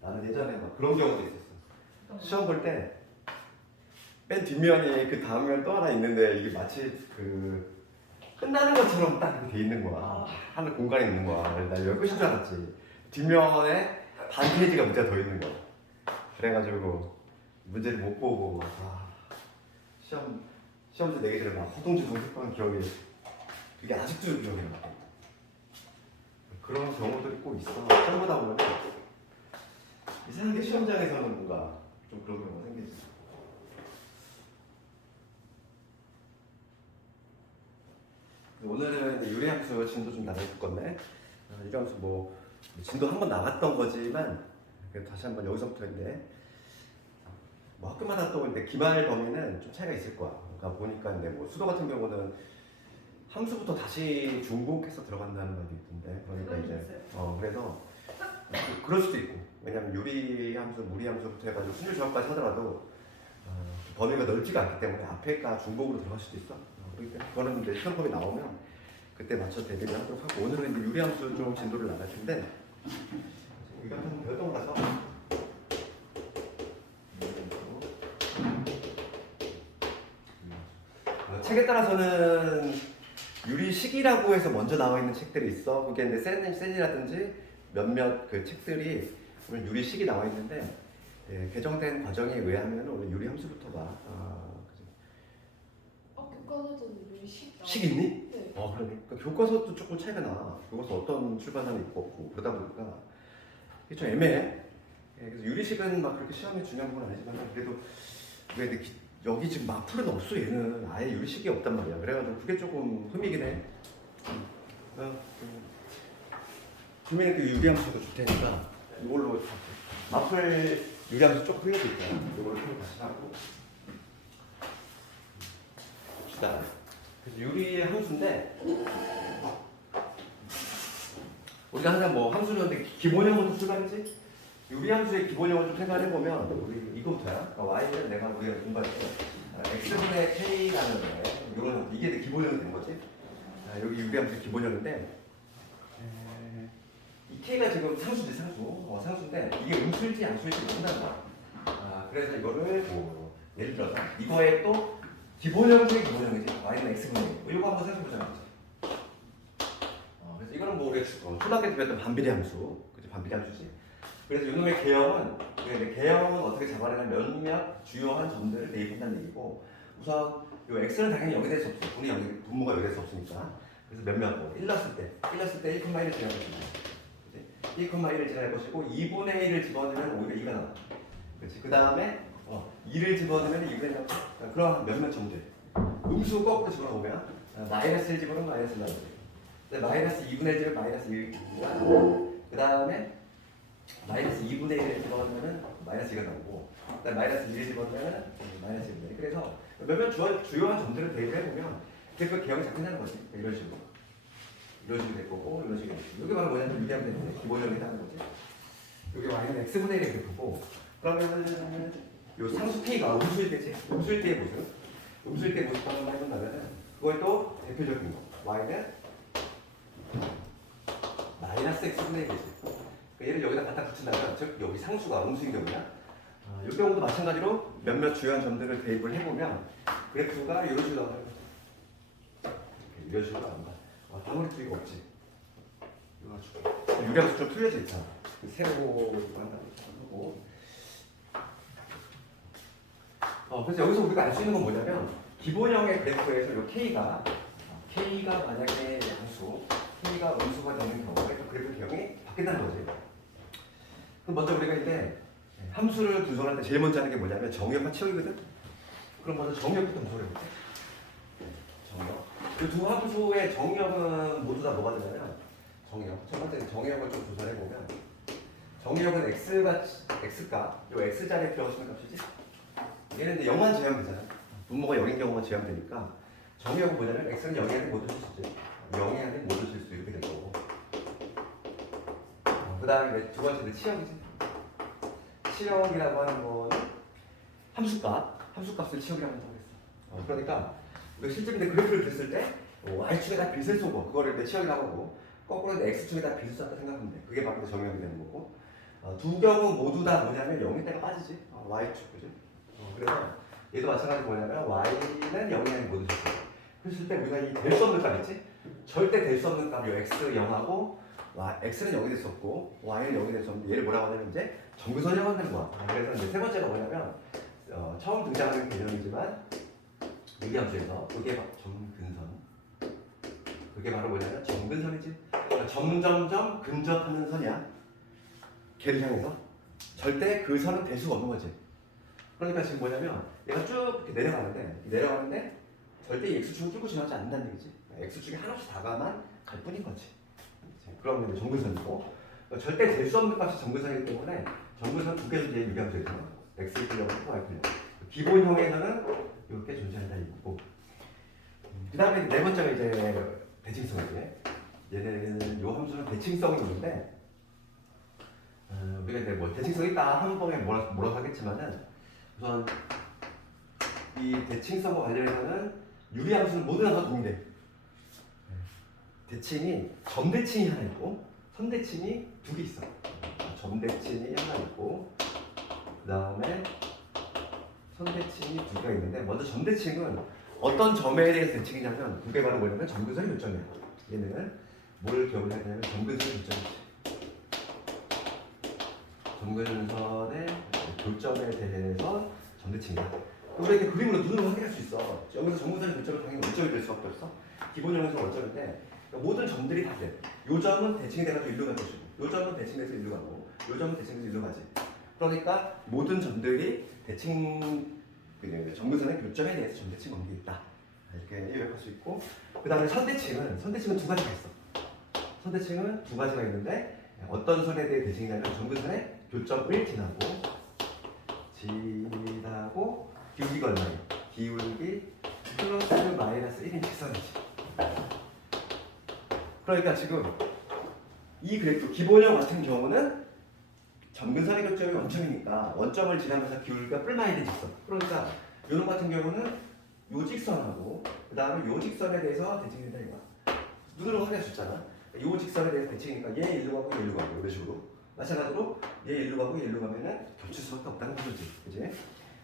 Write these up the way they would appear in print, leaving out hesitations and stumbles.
나는 예전에 막 그런 경우도 있었어. 시험 볼 때 맨 뒷면이 그 다음 면 또 하나 있는데 이게 마치 그 끝나는 것처럼 딱 이렇게 돼 있는 거야. 하늘 공간에 있는 거야. 그래서 나 이거 끝인 줄 알았지. 뒷면에 반 페이지가 문제가 더 있는 거야. 그래가지고 문제를 못 보고 시험지 내기 전에 막 허둥지둥 했던 기억이 그게 아직도 기억이 나. 그런 경우들이 꼭 있어. 시험 보다 보면 이상하게 시험장에서는 뭔가 좀 그런 경우가 생기지. 오늘은 유리함수 진도 좀 나눠볼 건데 유리함수 뭐 진도 한 번 나갔던 거지만 다시 한번 여기서부터 이제 뭐 학교마다 또 근데 기말 범위는 좀 차이가 있을 거야. 그러니까 보니까 이제 뭐 수도 같은 경우는 함수부터 다시 중복해서 들어간다는 말도 있던데 그러니까 이제 그래서 그럴 수도 있고 왜냐면 유리 함수, 무리 함수부터 해가지고 순위 조합까지 하더라도 범위가 넓지가 않기 때문에 앞에가 중복으로 들어갈 수도 있어. 그러니까 그거는 이제 시험범위 나오면 그때 맞춰 대비를 하도록 하고 오늘은 이제 유리 함수 좀 진도를 나갈 텐데 이거 한 별동 가서 책에 따라서는 유리식이라고 해서 먼저 나와 있는 책들이 있어. 그게 이제 센이라든지 몇몇 그 책들이 오늘 유리식이 나와 있는데 개정된 과정에 의하면 오늘 유리 함수부터가 교과서도 유리식 식 있니? 네. 그러니까 교과서도 조금 차이가 나. 교과서 어떤 출판사는 있고 없고 그러다 보니까 이게 좀 애매해. 그래서 유리식은 막 그렇게 시험이 중요한 건 아니지만 그래도 왜 여기 지금 마플은 없어. 얘는 아예 유리식이 없단 말이야. 그래가지고 그게 조금 흠이긴 해. 주민의 그 유리함수도 좋 테니까 이걸로 마플 유리함수 조금 흘려줄게요. 이걸로 다시 하고 봅시다. 그래서 유리의 함수인데 우리가 항상 뭐 함수는 기본형부터 출발했지? 유리함수의 기본형을 좀 생각해보면 우리 이거부터야. 그러니까 y는 내가 우리가 공부했죠. x분의 k라는 거예요. 이게 기본형이 된 거지. 여기 유리함수의 기본형인데 이 k가 지금 상수지 상수인데 이게 음수일지 양수일지 모른다는 거야. 그래서 이거를 뭐 예를 들어서 이거에 또 기본형 중에 기본형이지. y는 x분의 이거 한번 생각해보자. 그래서 이거는 뭐 우리가 초등학교 때 배웠던 반비례함수, 그치? 반비례함수지. 그래서 이놈의 개형은 어떻게 잡아내냐면 몇몇 주요한 점들을 대입한다는 얘기고 우선 이 x는 당연히 여기 될 수 없어. 분모가 여기 될 수 없으니까. 그래서 몇몇 뭐 1 넣었을 때 1을 지나갈 것이고 1,1을 지나갈 것이고 2분의 1을 집어넣으면 오히려 2가 나와. 그렇지. 그 다음에 2를 집어넣으면 2분의 1 나와. 그런 몇몇 점들. 음수 거꾸로 집어넣으면 마이너스 1 집어넣으면 마이너스 1 나오지. 마이너스 2분의 1 집으면 마이너스 2가 그 다음에 마이너스 2분의 1을 집어넣으면 마이너스 2가 나오고 그다음에 마이너스 2를 집어넣으면 마이너스 1이 그래서 몇몇 주요한 점들을 대입해보면 그 개형이 잡힌다는 거지. 이런 식으로 될 거고 이런 식으로 이게 바로 뭐냐면 유리함 되는데 기본형이 해당하는 거지. 여기 y는 x분의 1의 그래프고 그러면 요 상수 k가 음수일 때지. 음수일 때의 모습 음수일 때의 모습 한번 해본다면 그걸 또 대표적인 거 y는 마이너스 x분의 1이지. 얘를 여기다 갖다 붙인다면 즉 여기 상수가 음수인 경우야. 이 경우도 마찬가지로 몇몇 주요한 점들을 대입을 해보면 그래프가 이런 식으로 나오는 거죠. 이런 식으로 나온다. 아무리 틀리가 없지. 이거 가지고 유리함수 좀 틀려져 있잖아. 새로 한다고. 그래서 여기서 우리가 알 수 있는 건 뭐냐면 기본형의 그래프에서 이 k가 만약에 양수, k가 음수가 되는 경우에 그 그래프 개형이 바뀐다는 거지. 그럼 먼저 우리가 이제 함수를 분석할 때 제일 먼저 하는 게 뭐냐면 정의역과 치역이거든? 그럼 먼저 정의역부터 분석을 해볼게. 정의역. 그 두 함수의 정의역은 모두 다 뭐가 되냐면 정의역. 첫 번째 정의역을 좀 조사를 해보면 정의역은 x가 요 x자리에 들어갈 수 있는 값이지? 얘는 이제 0만 제한되잖아. 분모가 0인 경우만 제한되니까 정의역은 뭐냐면 x는 0이 아닌 모두 실수 0이 아닌 모두 실수 이렇게 될 거고 그 다음에 두 번째는 치역이지. 치역이라고 하는 거는 함수값을 치역이라고 한다고 했어. 그러니까 실제 그래프를 그렸을 때 y축에다 빗을 쏘고 그거를 치역이라고 하고 거꾸로 x축에다 빗을 쐈다 생각하면 돼. 그게 바로 정의역이 되는 거고 두 경우 모두 다 뭐냐면 0일 때가 빠지지. y축 그지? 그래서 얘도 마찬가지 뭐냐면 y는 0이 모두 줬어요. 그랬을 때 우리가 이 될 수 없는 값 있지? 절대 될 수 없는 값, 이 x 0하고 x는 0이 될 수 없고 y는 0이 될 수 없는데 얘를 뭐라고 하냐면 이제 정근선이라고 하는 거야. 그래서 이제 세 번째가 뭐냐면 처음 등장하는 개념이지만 유리함수에서 그게 바로 정근선. 그게 바로 뭐냐면 정근선이지. 그러니까 점점점 근접하는 선이야. 걔를 향해서 절대 그 선은 될 수가 없는 거지. 그러니까 지금 뭐냐면 얘가 쭉 이렇게 내려가는데 절대 이 x축을 뚫고 지나가지 않는다는 얘기지. x축이 한없이 다가만 갈 뿐인 거지. 그러면 이제 정근선이고 절대 될 수 없는 값이 정근선이기 때문에 정근선 두 개에서 이제 유리함수 있잖아. x 풀려고 y 풀려. 기본형에서는 이렇게 존재한다 이거고. 그 다음에 네 번째가 이제 대칭성이지. 얘는 요 함수는 대칭성이 있는데 우리가 이제 뭐 대칭성이 있다 한 번에 뭐라고 하겠지만은 우선 이 대칭성과 관련해서는 유리함수는 모두 다 동일해. 대칭이 점대칭이 하나 있고 선대칭이 두 개 있어. 점대칭이 하나 있고 그 다음에 선대칭이 두 개가 있는데 먼저 점대칭은 어떤 점에 대해서 대칭이냐면 그게 바로 뭐냐면 정근선의 교점이야. 얘는 뭘 기억을 해야 되냐면 정근선의 교점이지. 정근선의 교점에 대해서 점대칭이다. 우리가 그림으로 눈으로 확인할 수 있어. 여기서 정근선의 교점은 당연히 원점이 될 수밖에 없어. 기본형에서 원점인데 모든 점들이 다 그래. 요 점은 대칭이 돼가지고 일로 갈 것이고 요 점은 대칭돼서 일로 가고 요 점은 대칭돼서 일로 가지. 그러니까 모든 점들이 정근선의 교점에 대해서 점대칭 관계가 있다. 이렇게 요약할 수 있고 그 다음에 선대칭은 두 가지가 있어. 선대칭은 두 가지가 있는데 어떤 선에 대해 대칭이냐면 정근선의 교점을 지나고 기울기가 얼마예요? 기울기 플러스 마이너스 1인 직선이지. 그러니까 지금 이 그래프 기본형 같은 경우는 정근선의 교점이 원점이니까 원점을 지나면서 기울기가 뿔마이너스 직선. 그러니까 요놈 같은 경우는 요 직선하고 그 다음에 요 직선에 대해서 대칭이 된다 이거야. 눈으로 확인할 수 있잖아. 요 직선에 대해서 대칭이니까 얘 일로 가고 얘 일로 가고 이런 식으로. 마찬가지로 얘 일로 가고 얘 일로 가면은 겹칠 수밖에 없다는 거지. 그지?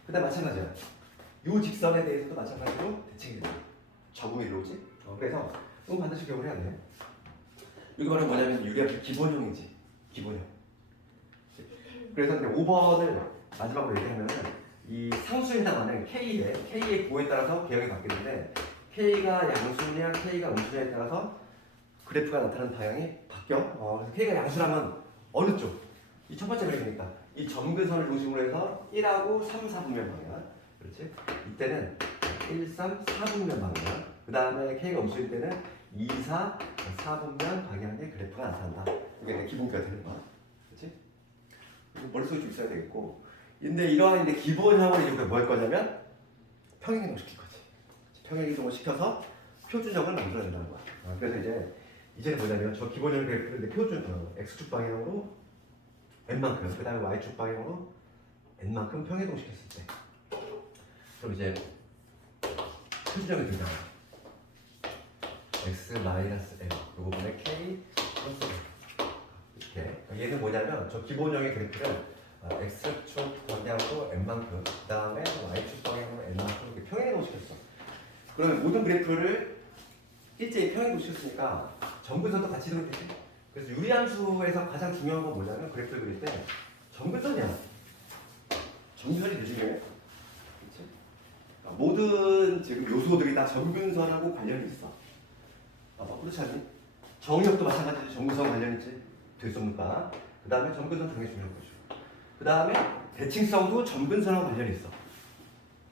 그 다음 마찬가지야. 요 직선에 대해서도 마찬가지로 대칭이 돼. 적응이 일로 오지. 그래서 이거 반드시 기억을 해야 돼. 이거 바로 뭐냐면 유리함수 기본형이지. 기본형. 그래서 이제 5번을 마지막으로 얘기하면은 이 상수에 해당하는 K의 구호에 따라서 개형이 바뀌는데 K가 양수냐 K가 음수냐에 따라서 그래프가 나타나는 방향이 바뀌어. 그래서 K가 양수라면 어느 쪽? 이 첫 번째 그래프니까 이 점근선을 중심으로 해서 1하고 3, 4분면 방향. 그렇지? 이때는 1, 3, 4분면 방향. 그 다음에 K가 음수일 때는 2, 4, 4분면 방향의 그래프가 나타난다. 이게 기본기가 되는 거야. 그렇지? 머릿속에 좀 있어야 되겠고. 근데 이러한 이제 기본형을 이제 뭐 할 거냐면 평행이동 시킬 거지. 평행이동을 시켜서 표준형을 만들어야 된다는 거야. 그래서 이제는 뭐냐면 저 기본형 그래프를 이제 x축 방향으로 n만큼, 그 다음에 y축 방향으로 n만큼 평행이동 시켰을 때, 그럼 이제 표준형이 등장해. x 마이너스 n 이 부분에 k 플러스 n 이렇게. 얘는 뭐냐면 저 기본형의 그래프를 x축 방향으로 n만큼, 그 다음에 y축 방향으로 n만큼 이렇게 평행이동 시켰어. 그러면 모든 그래프를 일제히 평행이동 시켰으니까 정근선도 같이 이동이 되지. 그래서 유리함수에서 가장 중요한 건 뭐냐면 그래프를 그릴 때 정근선이야. 정근선이 되게 중요해. 그렇지? 모든 지금 요소들이 다 정근선하고 관련이 있어. 그렇지 않니? 정의역도 마찬가지로 정근선 관련이 있지. 될 수 없는가. 그 다음에 정근선 당연히 중요한 것이고. 그 다음에 대칭성도 정근선하고 관련이 있어.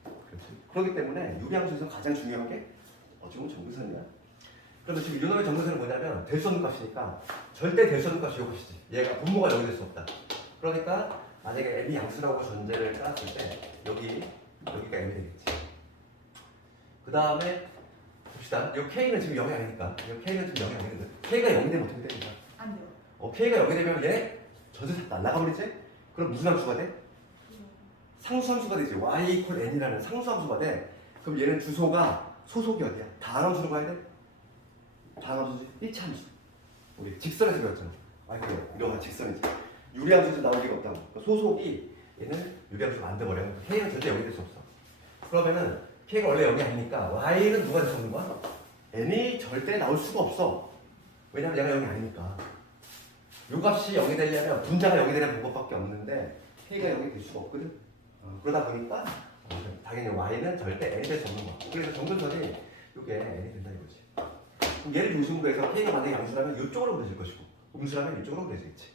그렇지? 그렇기 때문에 유리함수에서 가장 중요한 게 어찌 보면 정근선이야. 그러면 지금 요놈의 정근선은 뭐냐면 될 수 없는 값이니까 절대 될 수 없는 값이 이것이지. 얘가 분모가 0이 될 수 없다. 그러니까 만약에 n이 양수라고 전제를 깔았을 때 여기가 n이 되겠지. 그 다음에 봅시다. 이 k는 지금 0이 아니니까. 이 k는 지금 0이 아니거든. k가 0이 되면 어떻게 됩니까? 안 돼요. k가 0이 되면 얘 전체 다 날아가버리지? 그럼 무슨 함수가 돼? 상수함수가 되지. y equal n이라는 상수함수가 돼. 그럼 얘는 주소가 소속이 어디야? 다함수로 가야 돼? 다함수지? 일차함수. 우리 직선에서 배웠잖아. 그래. 이런 직선이지. 유리함수에서 나올 리가 없다. 그러니까 소속이 얘는 유리함수 만들어버려. K는 절대 여기 될 수 없어. 그러면은 K가 원래 여기 아니니까 Y는 누가 적는 거야? N이 절대 나올 수가 없어. 왜냐면 얘가 여기 아니니까. 요 값이 0이 되려면 분자가 0이 되는 방법밖에 없는데 K가 0이 될 수가 없거든. 그러다 보니까 당연히 Y는 절대 N이 될 수 없는 거야. 그래서 정근선이 요게 N이 된다 이거지. 그럼 얘를 중심으로 해서 K가 만약에 양수라면 이쪽으로 그려질 것이고 음수라면 이쪽으로 그려지겠지.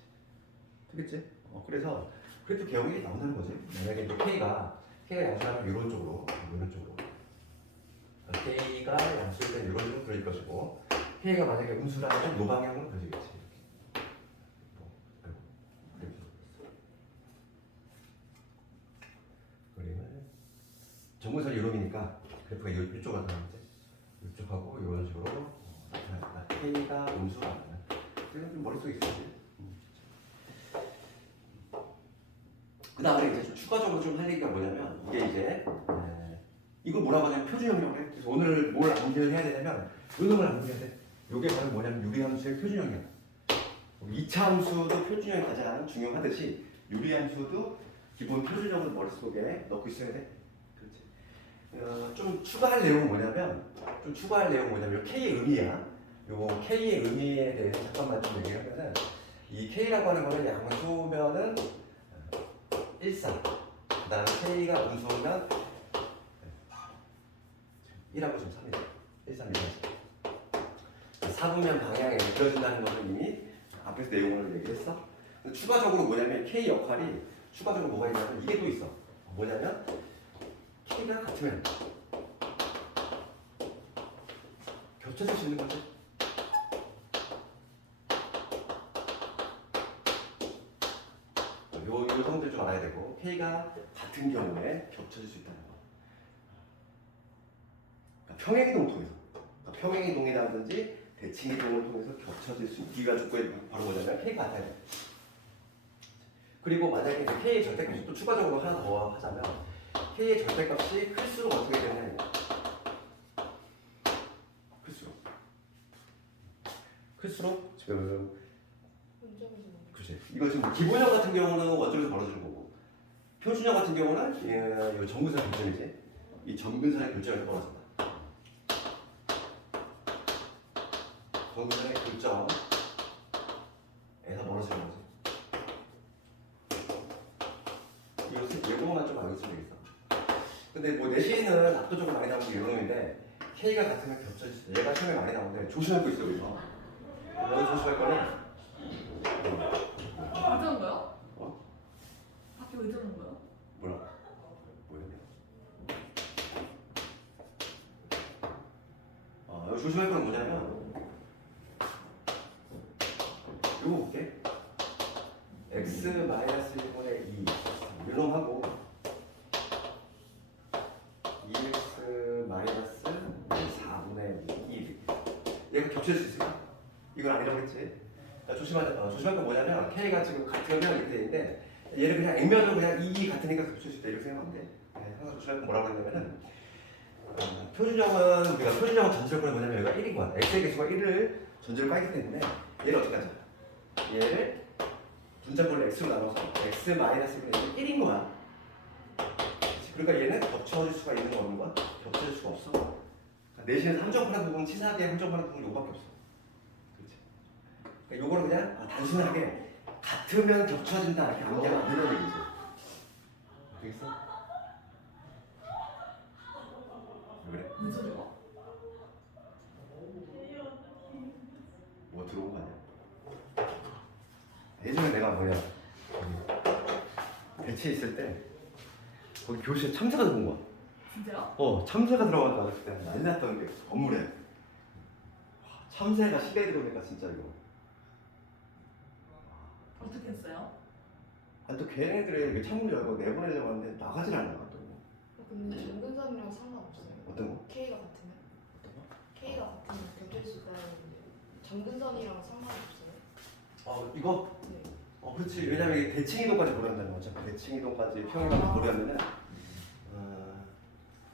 되겠지? 그래서 그래도 개형이 나온다는 거지. 만약에 또 K가 양수라면 이런 쪽으로 K가 양수일 때 이런 쪽으로 그려질 것이고 K가 만약에 음수라면 이 방향으로 그려지겠지. 그러면 정근선이 이놈이니까 그래프가 이쪽으로 나타나겠지. 이쪽하고 이런 식으로 나타났다. K가 음수가 나타나. 그래서 좀 머릿속에 있었지. 그 다음에 이제 좀 추가적으로 좀 할 얘기가 뭐냐면 이게 이제 이걸 뭐라고 하냐면 표준형이라고 해. 그래서 오늘 뭘 암기를 해야 되냐면 요놈을 암기해야 돼. 요게 바로 뭐냐면 유리함수의 표준형이야. 2차 함수도 표준형이 가장 중요하듯이 유리함수도 기본 표준형을 머릿속에 넣고 있어야 돼. 그렇지. 좀 추가할 내용은 뭐냐면 요 K의 의미야. 요 K의 의미에 대해서 잠깐만 좀 얘기하면은 이 K라고 하는 거는 양수면은 1사 그 다음에 K가 음수면 1하고 좀 3이죠. 1, 3, 2, 4분면 방향에 그려진다는 것을 이미 앞에서 내용을 얘기했어. 근데 추가적으로 뭐냐면 K 역할이 추가적으로 뭐가 있냐면 이게 또 있어. 뭐냐면 K가 같으면 겹쳐질 수 있는 거지. 요 성질 좀 알아야 되고 K가 같은 경우에 겹쳐질 수 있다는 거. 그러니까 평행이동을 통해서 평행이동이라든지 대칭이동을 통해서 겹쳐질 수 있는 D가 조건이 바로 뭐냐면 K가 같아야 돼. 그리고 만약에 K의 절대값이 또 추가적으로 하나 더 하자면 K의 절대값이 클수록 어떻게 되냐면 클수록 지금 그치. 이거 지금 기본형 같은 경우는 원점에서 벌어지는 거고 표준형 같은 경우는 이 점근선의 교점이지. 이 점근선의 교점에서 벌어진다. 점근선의 교점에서 벌어지는 거지. 이거만 좀 알고 있으면 되겠어. 근데 뭐 내신은 압도적으로 많이 나오는 게 이놈인데 K가 같으면 겹쳐질 수 있어. 얘가 처음에 많이 나오는데 조심하고 있어 여기서. 여기 조심할 거는 왜 저런 거요? 어? 밖에 왜 저런 거요? 뭐야? 여기 조심할 건 뭐냐면 이거 볼게. x 마이너스 1분의 2 이놈하고 2x 마이너스 4분의 2 얘가 겹칠 수 있을까? 이건 아니라고 했지. 조심할 건 뭐냐면 K가 지금 같으면 이렇게 되는데 얘를 그냥 액면으로 그냥 2 같으니까 겹칠 수 있다 이렇게 생각하면 돼. 항상 조심할 건 뭐라고 했냐면은 표준형은 우리가 표준형은 전제조건이 뭐냐면 여기가 1인 거야. x의 개수가 1을 전제로 깔기 때문에 얘를 어떻게 하자? 얘를 분자꼴을 x로 나눠서 x 마이너스 1인 거야. 그러니까 얘는 겹쳐질 수가 있는 거 없는 거야? 겹쳐질 수가 없어. 그러니까 내신에서 함정하는 부분, 치사하게 함정하는 부분 요거밖에 없어. 그렇지? 그러니까 요거는 그냥 단순하게 같으면 겹쳐진다 이렇게 암기하면 안 되는 얘기지. 알겠어? 왜 그래? 왜 저래요? 뭐 들어온 거 아니야? 예전에 내가 대치에 있을 때 거기 교실에 참새가 들어온 거야. 진짜요? 참새가 들어가니까 그때 난리 났던 게 건물에 참새가 시대에 들어오니까 진짜 이거. 어떻게 했어요? 또 걔네들이 창문 열고 내보내려고 하는데 나가질 않아 또. 근데 정근선이랑 상관없어요. 어떤 거? K가 같으면? K가 같으면 겹칠 수 있다는 건데 정근선이랑 상관없어요? 이거? 네. 그렇지. 왜냐면 이게 대칭이동까지 고려한다는 거죠. 대칭이동까지 평행하게 고려하면은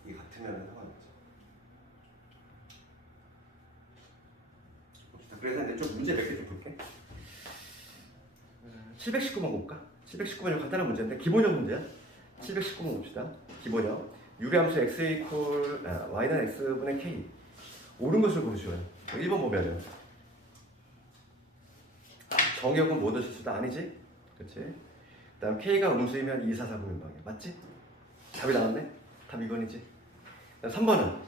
이게 같으면 상관없죠. 봅시다. 그래서 이제 좀 문제 몇 개 좀 볼게. 719번 볼까? 719번이 간단한 문제인데 기본형 문제야. 719번 봅시다. 기본형. 유리함수 x 이퀄 y는 x분의 k. 옳은 것을 고르시오요. 1번 보면은 정의역은 모두 실수다 아니지? 그렇지? 그다음 k가 음수이면 2, 4, 4 분명방이야. 맞지? 답이 나왔네? 답 2번이지? 3번은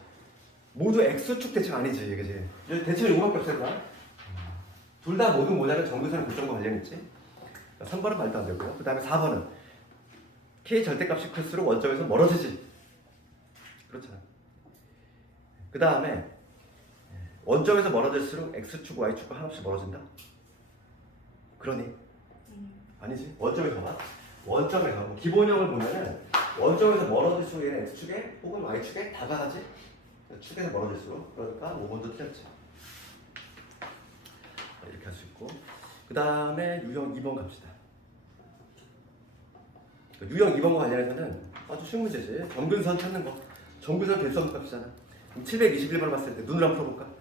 모두 x축 대칭 아니지, 그지? 대칭은 이거밖에 없어요. 둘 다 모두 모자는 정근선 고점과 관련 있지? 3번은 말도 안 되고요. 그 다음에 4번은 k 절대값이 클수록 원점에서 멀어지지. 그렇잖아. 그 다음에 원점에서 멀어질수록 x축, y축과 한없이 멀어진다. 그러니? 아니지. 원점에서 봐. 원점에서 기본형을 보면은 원점에서 멀어질수록 얘는 x축에 혹은 y축에 다가가지. 축에서 멀어질수록. 그러니까 5번도 틀렸지. 이렇게 할 수 있고. 그 다음에 유형 2번 갑시다. 유형 2번과 관련해서는 아주 쉬운 문제지. 점근선 찾는 거. 점근선 될 수 없는 값이잖아. 그럼 721번을 봤을 때 눈으로 한번 풀어볼까?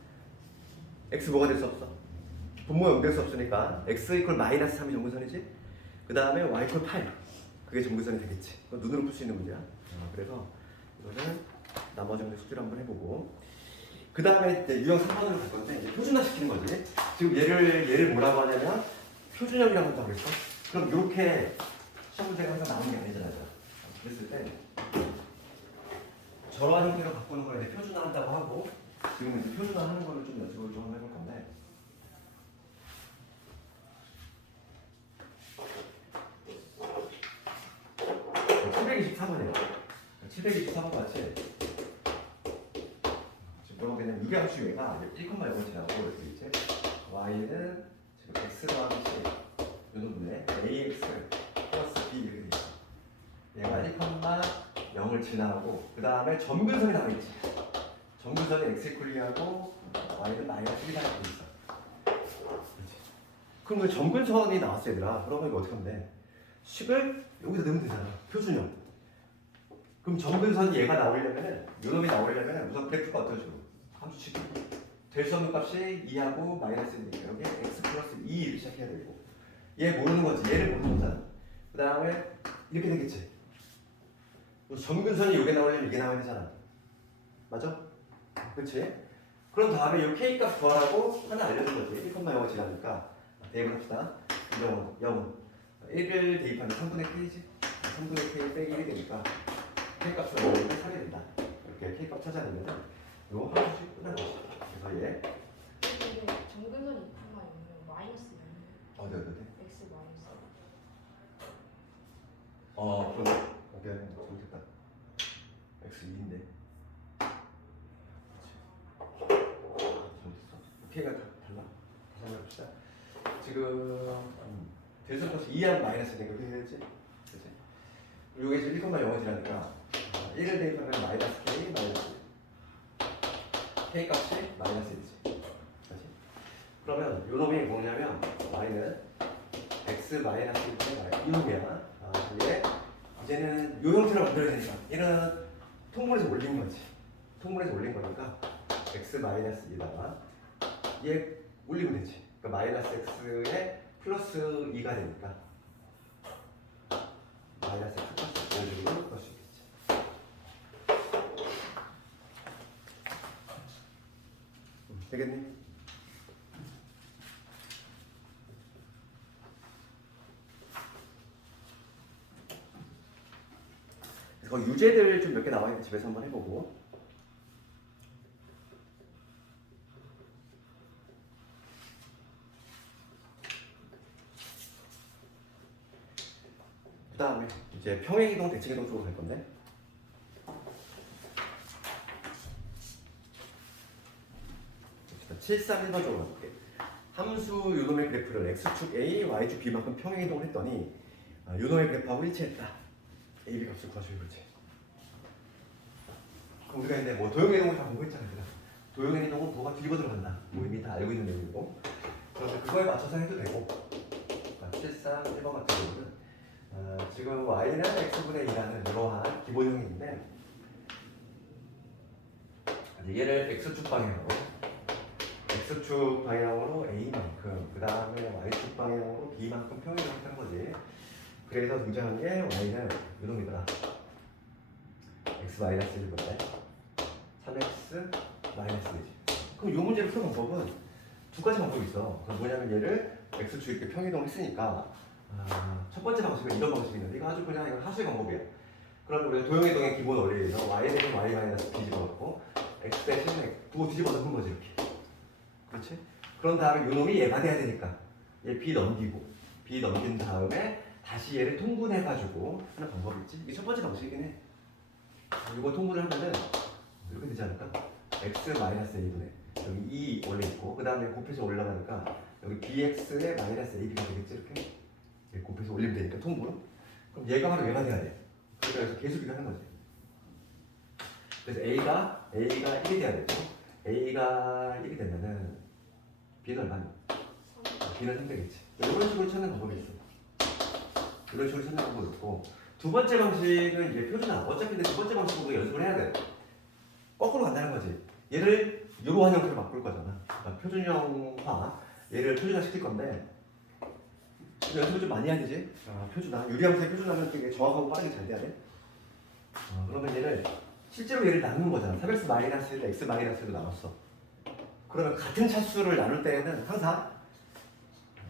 x 뭐가 될 수 없어? 분모가 연결될 수 없으니까 x 이퀄 마이너스 3이 점근선이지. 그 다음에 y 이퀄 8. 그게 점근선이 되겠지. 눈으로 풀 수 있는 문제야. 그래서 이거는 나머지 문제 숙제를 한번 해보고. 그 다음에 이제 유형 3번으로 갈 건데 이제 표준화 시키는 거지. 지금 얘를 뭐라고 하냐면 표준형이라고 한다고 그랬어. 그럼 이렇게 시험 문제가 항상 나오는 게 아니잖아요. 그랬을 때 저러한 형태로 바꾸는 걸 이제 표준화한다고 하고 지금 이제 표준화하는 거를 좀 연습을 좀 한번 해볼 건데. 네, 724번이에요. 724번 같이 지금 그냥 유리함수 얘가 1,0을 지나고 이렇게 있지. y는 지금 x 더하기 c 이 정도네. ax 플러스 b 이렇게 돼 있어. 얘가 1,0을 지나고 그 다음에 점근선이 나와있지. 점근선이 x 이퀄리하고 y는 마이너스 1이 나고 있어. 그렇지. 그럼 그 점근선이 나왔어 얘들아. 그러면 이거 어떻게 하면 돼? 식을 여기다 넣으면 되잖아. 표준형. 그럼 점근선이 얘가 나오려면은 요놈이 나오려면은 우선 그래프가 어떤 식으로? 함수식이 될 수 없는 값이 2하고 마이너스 1이니까 여기 x 플러스 2를 시작해야 되고 얘 모르는 거지. 얘를 모르는 거잖아. 그 다음에 이렇게 되겠지. 점근선이 여기 나오려면 이게 나와야 되잖아. 맞아? 그렇지? 그럼 다음에 이 k 값 구하라고 하나 알려준 거지. 1,0을 지나니까 대입을 합시다. 0은 1을 대입하면 3분의 k지. 3분의 k 빼기 1이 되니까 k 값을 넣으면 3이 된다. 이렇게 k 값 찾아내면 요 함수식 끝난 거지. 그래서 얘 근데 정근선이 2,0면 마이너스는 네. x 마이너스. 그럼 오케이 잘못했다. x 2인데. 잘못했어. k가 달라. 다시 한번 해봅시다. 지금 대수값이 2하고 마이너스니까 이렇게 해야지. 그치? 그리고 여기 지금 1,0을 지나니까 1을 대입하면 마이너스 k 마이너스 k 값이 마이너스 1이지. 그치? 그러면 요 놈이 뭐냐면 y는 x 마이너스 1분의 이놈이야. 이게 이제는 요 형태로 만들어야 되니까 얘는 통분해서 올린 거지. 통분해서 올린 거니까 x 마이너스 2다가 얘 올리면 되지. 그러니까 마이너스 x에 플러스 2가 되니까 마이너스 x 플러스 5로 넣을 수 있겠지. 되겠니? 그래서 유제들 좀 몇 개 나와 있는 집에서 한번 해보고. 그 다음에 이제 평행이동, 대칭이동 쪽으로 갈 건데. 봅시다. 731번 쪽으로 갈게. 함수 요놈의 그래프를 x축 a, y축 b만큼 평행이동을 했더니 요놈의 그래프하고 일치했다. a, b 값을 구하시면 그렇지. 그럼 우리가 이제 뭐 도형이동을 다 공부했잖아. 도형이동은 도가 뒤집어 들어간다. 뭐 이미 다 알고 있는 내용이고. 그래서 그거에 맞춰서 해도 되고. 731번 같은 경우는 지금 y는 x분의 2라는 이러한 기본형이 있는데 얘를 x축 방향으로 x축 방향으로 a만큼, 그 다음에 y축 방향으로 b만큼 평행을 하는 거지. 그래서 등장한 게 y는 요놈이더라. x-1보다 3x-1이지. 그럼 이 문제를 푸는 방법은 두 가지 방법이 있어. 그럼 뭐냐면 얘를 x축 이렇게 평이동을 했으니까 첫 번째 방식은 이런 방식이 있는데 이거 아주 그냥 이거 하수의 방법이야. 그럼 우리가 도형이동의 기본 원리에서 y는 y-b 집어넣고 x 대신 두 뒤집어 넣는 거지 이렇게. 그렇지? 그런 다음에 요놈이 얘가 돼야 되니까 얘 b 넘기고 b 넘긴 다음에 다시 얘를 통분해가지고 하는 방법이 있지. 이게 첫 번째 방식이긴 해. 이거 통분을 하면은 이렇게 되지 않을까? x-a분의 여기 2 원래 있고 그 다음에 곱해서 올라가니까 여기 bx의 마이너스 ab가 되겠지 이렇게. 곱해서 올리면 되니까 통분. 그럼 얘가 바로 얘가 돼야 돼. 그래서 계수비가 하는 거지. 그래서 a가 1이 돼야 되고 a가 1이 되면은 b는 얼마니? b는 3 되겠지. 이런 식으로 찾는 방법이 있어. 이런 식으로 찾는 방법이 있고 두 번째 방식은 이제 표준화. 어차피 근데 두 번째 방식으로 연습을 해야 돼. 거꾸로 간다는 거지. 얘를 이러한 형태로 바꿀 거잖아. 그러니까 표준형화. 얘를 표준화 시킬 건데 연습을 좀 많이 해야 되지. 표준화. 유리함수의 표준화는 되게 정확하고 빠르게 잘 돼야 돼. 그러면 얘를 실제로 얘를 나누는 거잖아. 3x-1을 x-1로 나눴어. 그러면 같은 차수를 나눌 때는 항상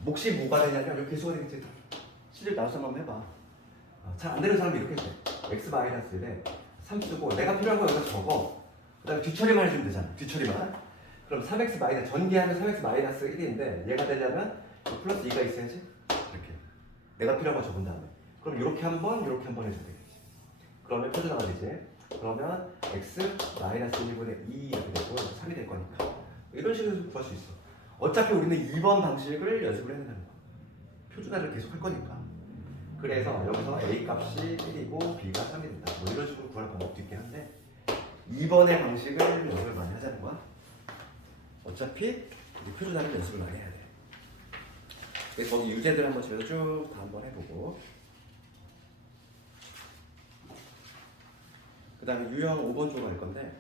몫이 뭐가 되냐면 이렇게 계수가 되겠지. 실제로 나눠서 한번 해봐. 잘 안 되는 사람은 이렇게 돼. x-1에 3 쓰고 내가 필요한 거 여기다 적어. 그 다음에 뒤처리만 해주면 되잖아. 뒤처리만. 그럼 3x- 전개하면 3x-1인데 얘가 되려면 플러스 2가 있어야지. 이렇게. 내가 필요한 거 적은 다음에. 그럼 이렇게 한 번, 이렇게 한 번 해주면 되겠지. 그러면 표준화가 되지. 그러면 x-1분의 2 이렇게 되고 3이 될 거니까. 이런 식으로 구할 수 있어. 어차피 우리는 2번 방식을 연습을 해야 된다는 거야. 표준화를 계속 할 거니까. 그래서 여기서 a 값이 1이고 b가 3이 된다. 뭐 이런 식으로 구할 방법도 있긴 한데 2번의 방식을 연습을 많이 하자는 거야. 어차피 표준화를 연습을 많이 해야 돼. 그래서 거기 유제들 한번 집에서 쭉 다 한번 해보고 그 다음에 유형 5번 쪽으로 할 건데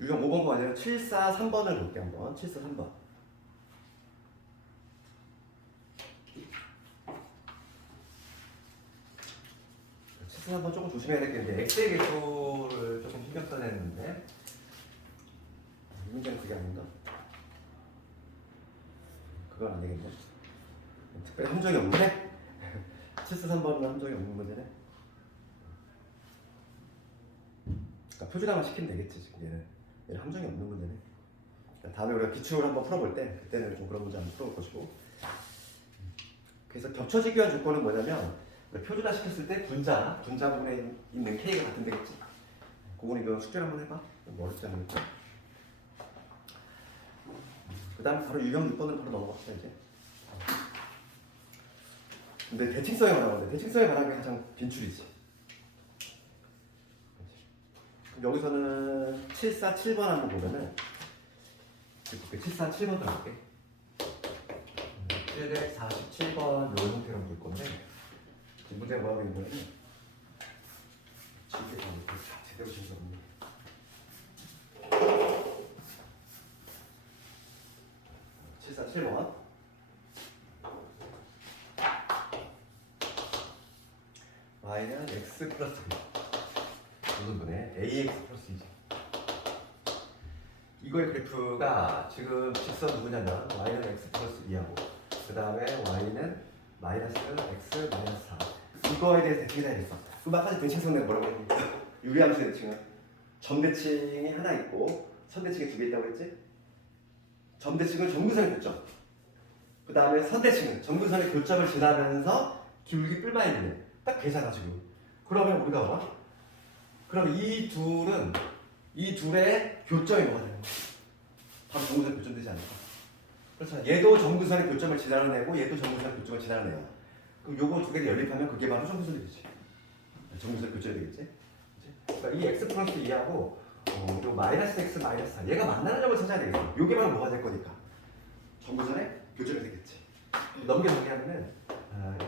유형 5번가 아니라 7, 4, 3번을 볼게 한번. 7, 4, 3번. 7, 4, 3번 조금 조심해야 되겠는데 x의 개수를 조금 신경 써야 되는데 이 문제는 그게 아닌가? 그건 안 되겠네. 특별히 함정이 없네? 7, 4, 3번은 함정이 없는 문제네. 그러니까 표준화만 시키면 되겠지 지금 얘는 함정이 없는 문제네. 그러니까 다음에 우리가 기출을 한번 풀어볼 때 그때는 좀 그런 문제 한번 풀어볼 것이고. 그래서 겹쳐지기 위한 조건은 뭐냐면 표준화 시켰을 때 분자 부분에 있는 k가 같은 되겠지. 그거는 이거 숙제를 한번 해봐. 뭐 어렵지 않으니까. 그 다음 바로 유형 6번으로 바로 넘어갑시다 이제. 근데 대칭성에 관한 건데 대칭성에 관한 게 가장 빈출이지. 여기서는 7, 4, 7번 한번 보면은 7, 4, 7번 들어갈게. 747번 이런 형태로 볼 건데 지금 문제가 뭐라고 있는 거냐면 제대로 진짜 없네. 7, 4, 7번 y는 x 플러스 b 무슨 분의 ax 플러스 2죠. 이거의 그래프가 지금 직선 누구냐면 y는 x 플러스 2하고 그 다음에 y는 마이너스 x 마이너스 4 이거에 대해서 대칭이 해야겠어. 그럼 아까 대칭성 내가 뭐라고 했니? 유리함수의 대칭은 점대칭이 하나 있고 선대칭이 두 개 있다고 했지? 점대칭은 점근선의 교점 그 다음에 선대칭은 점근선의 교점을 지나면서 기울기 뿔만 있는 딱 계산하 지금. 그러면 우리가 뭐야? 그럼 이 둘의 교점이 뭐가 되는 거야? 바로 점근선의 교점 되지 않을까? 그렇죠. 얘도 점근선의 교점을 지나는 애고 얘도 점근선의 교점을 지나는 애야. 그럼 요거 두 개를 연립하면 그게 바로 점근선이 되지. 점근선의 교점이 되겠지? 그러니까 이 x 플러스 2하고 요 마이너스 x 마이너스 4 얘가 만나는 점을 찾아야 되겠어. 요게 바로 뭐가 될 거니까? 점근선의 교점이 되겠지. 넘겨보기하면은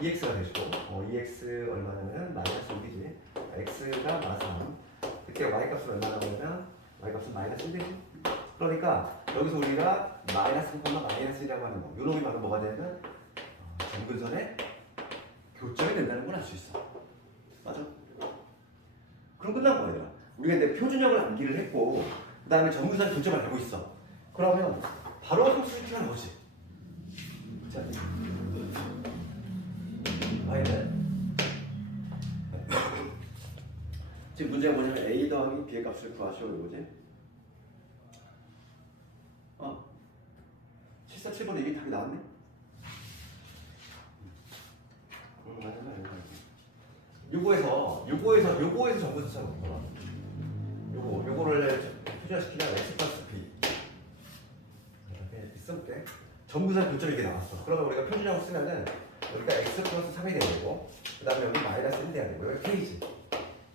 2x가 되시고 2x 얼마냐면 마이너스 6이지. x가 마삼 그때 y값은 얼마나 보면 y값은 마이너스 1이죠. 그러니까 여기서 우리가 마이너스 3, 마이너스 1이라고 하는 거, 요 놈이 바로 뭐가 되냐면 점근선의 교점이 된다는 걸 알 수 있어. 맞아? 그럼 끝난 거야. 우리가 이제 표준형을 암기를 했고 그 다음에 점근선 교점을 알고 있어. 그러면 바로 함수가 나오지. 자, y는 지금 문제가 뭐냐면 a 더하기 b의 값을 구하시오 이거지. 747번에 이게 답이 나왔네. 요거에서 정보수 찾는 거야. 요거를 표준화시키면 x 플러스 b. 이렇게 써볼게. 정부산 교점이 이게 나왔어. 그러면 우리가 표준형을 쓰면은 여기가 x 플러스 3이 돼야 되고, 그 다음에 여기 마이너스 1이 돼야 되고, 여기 k지.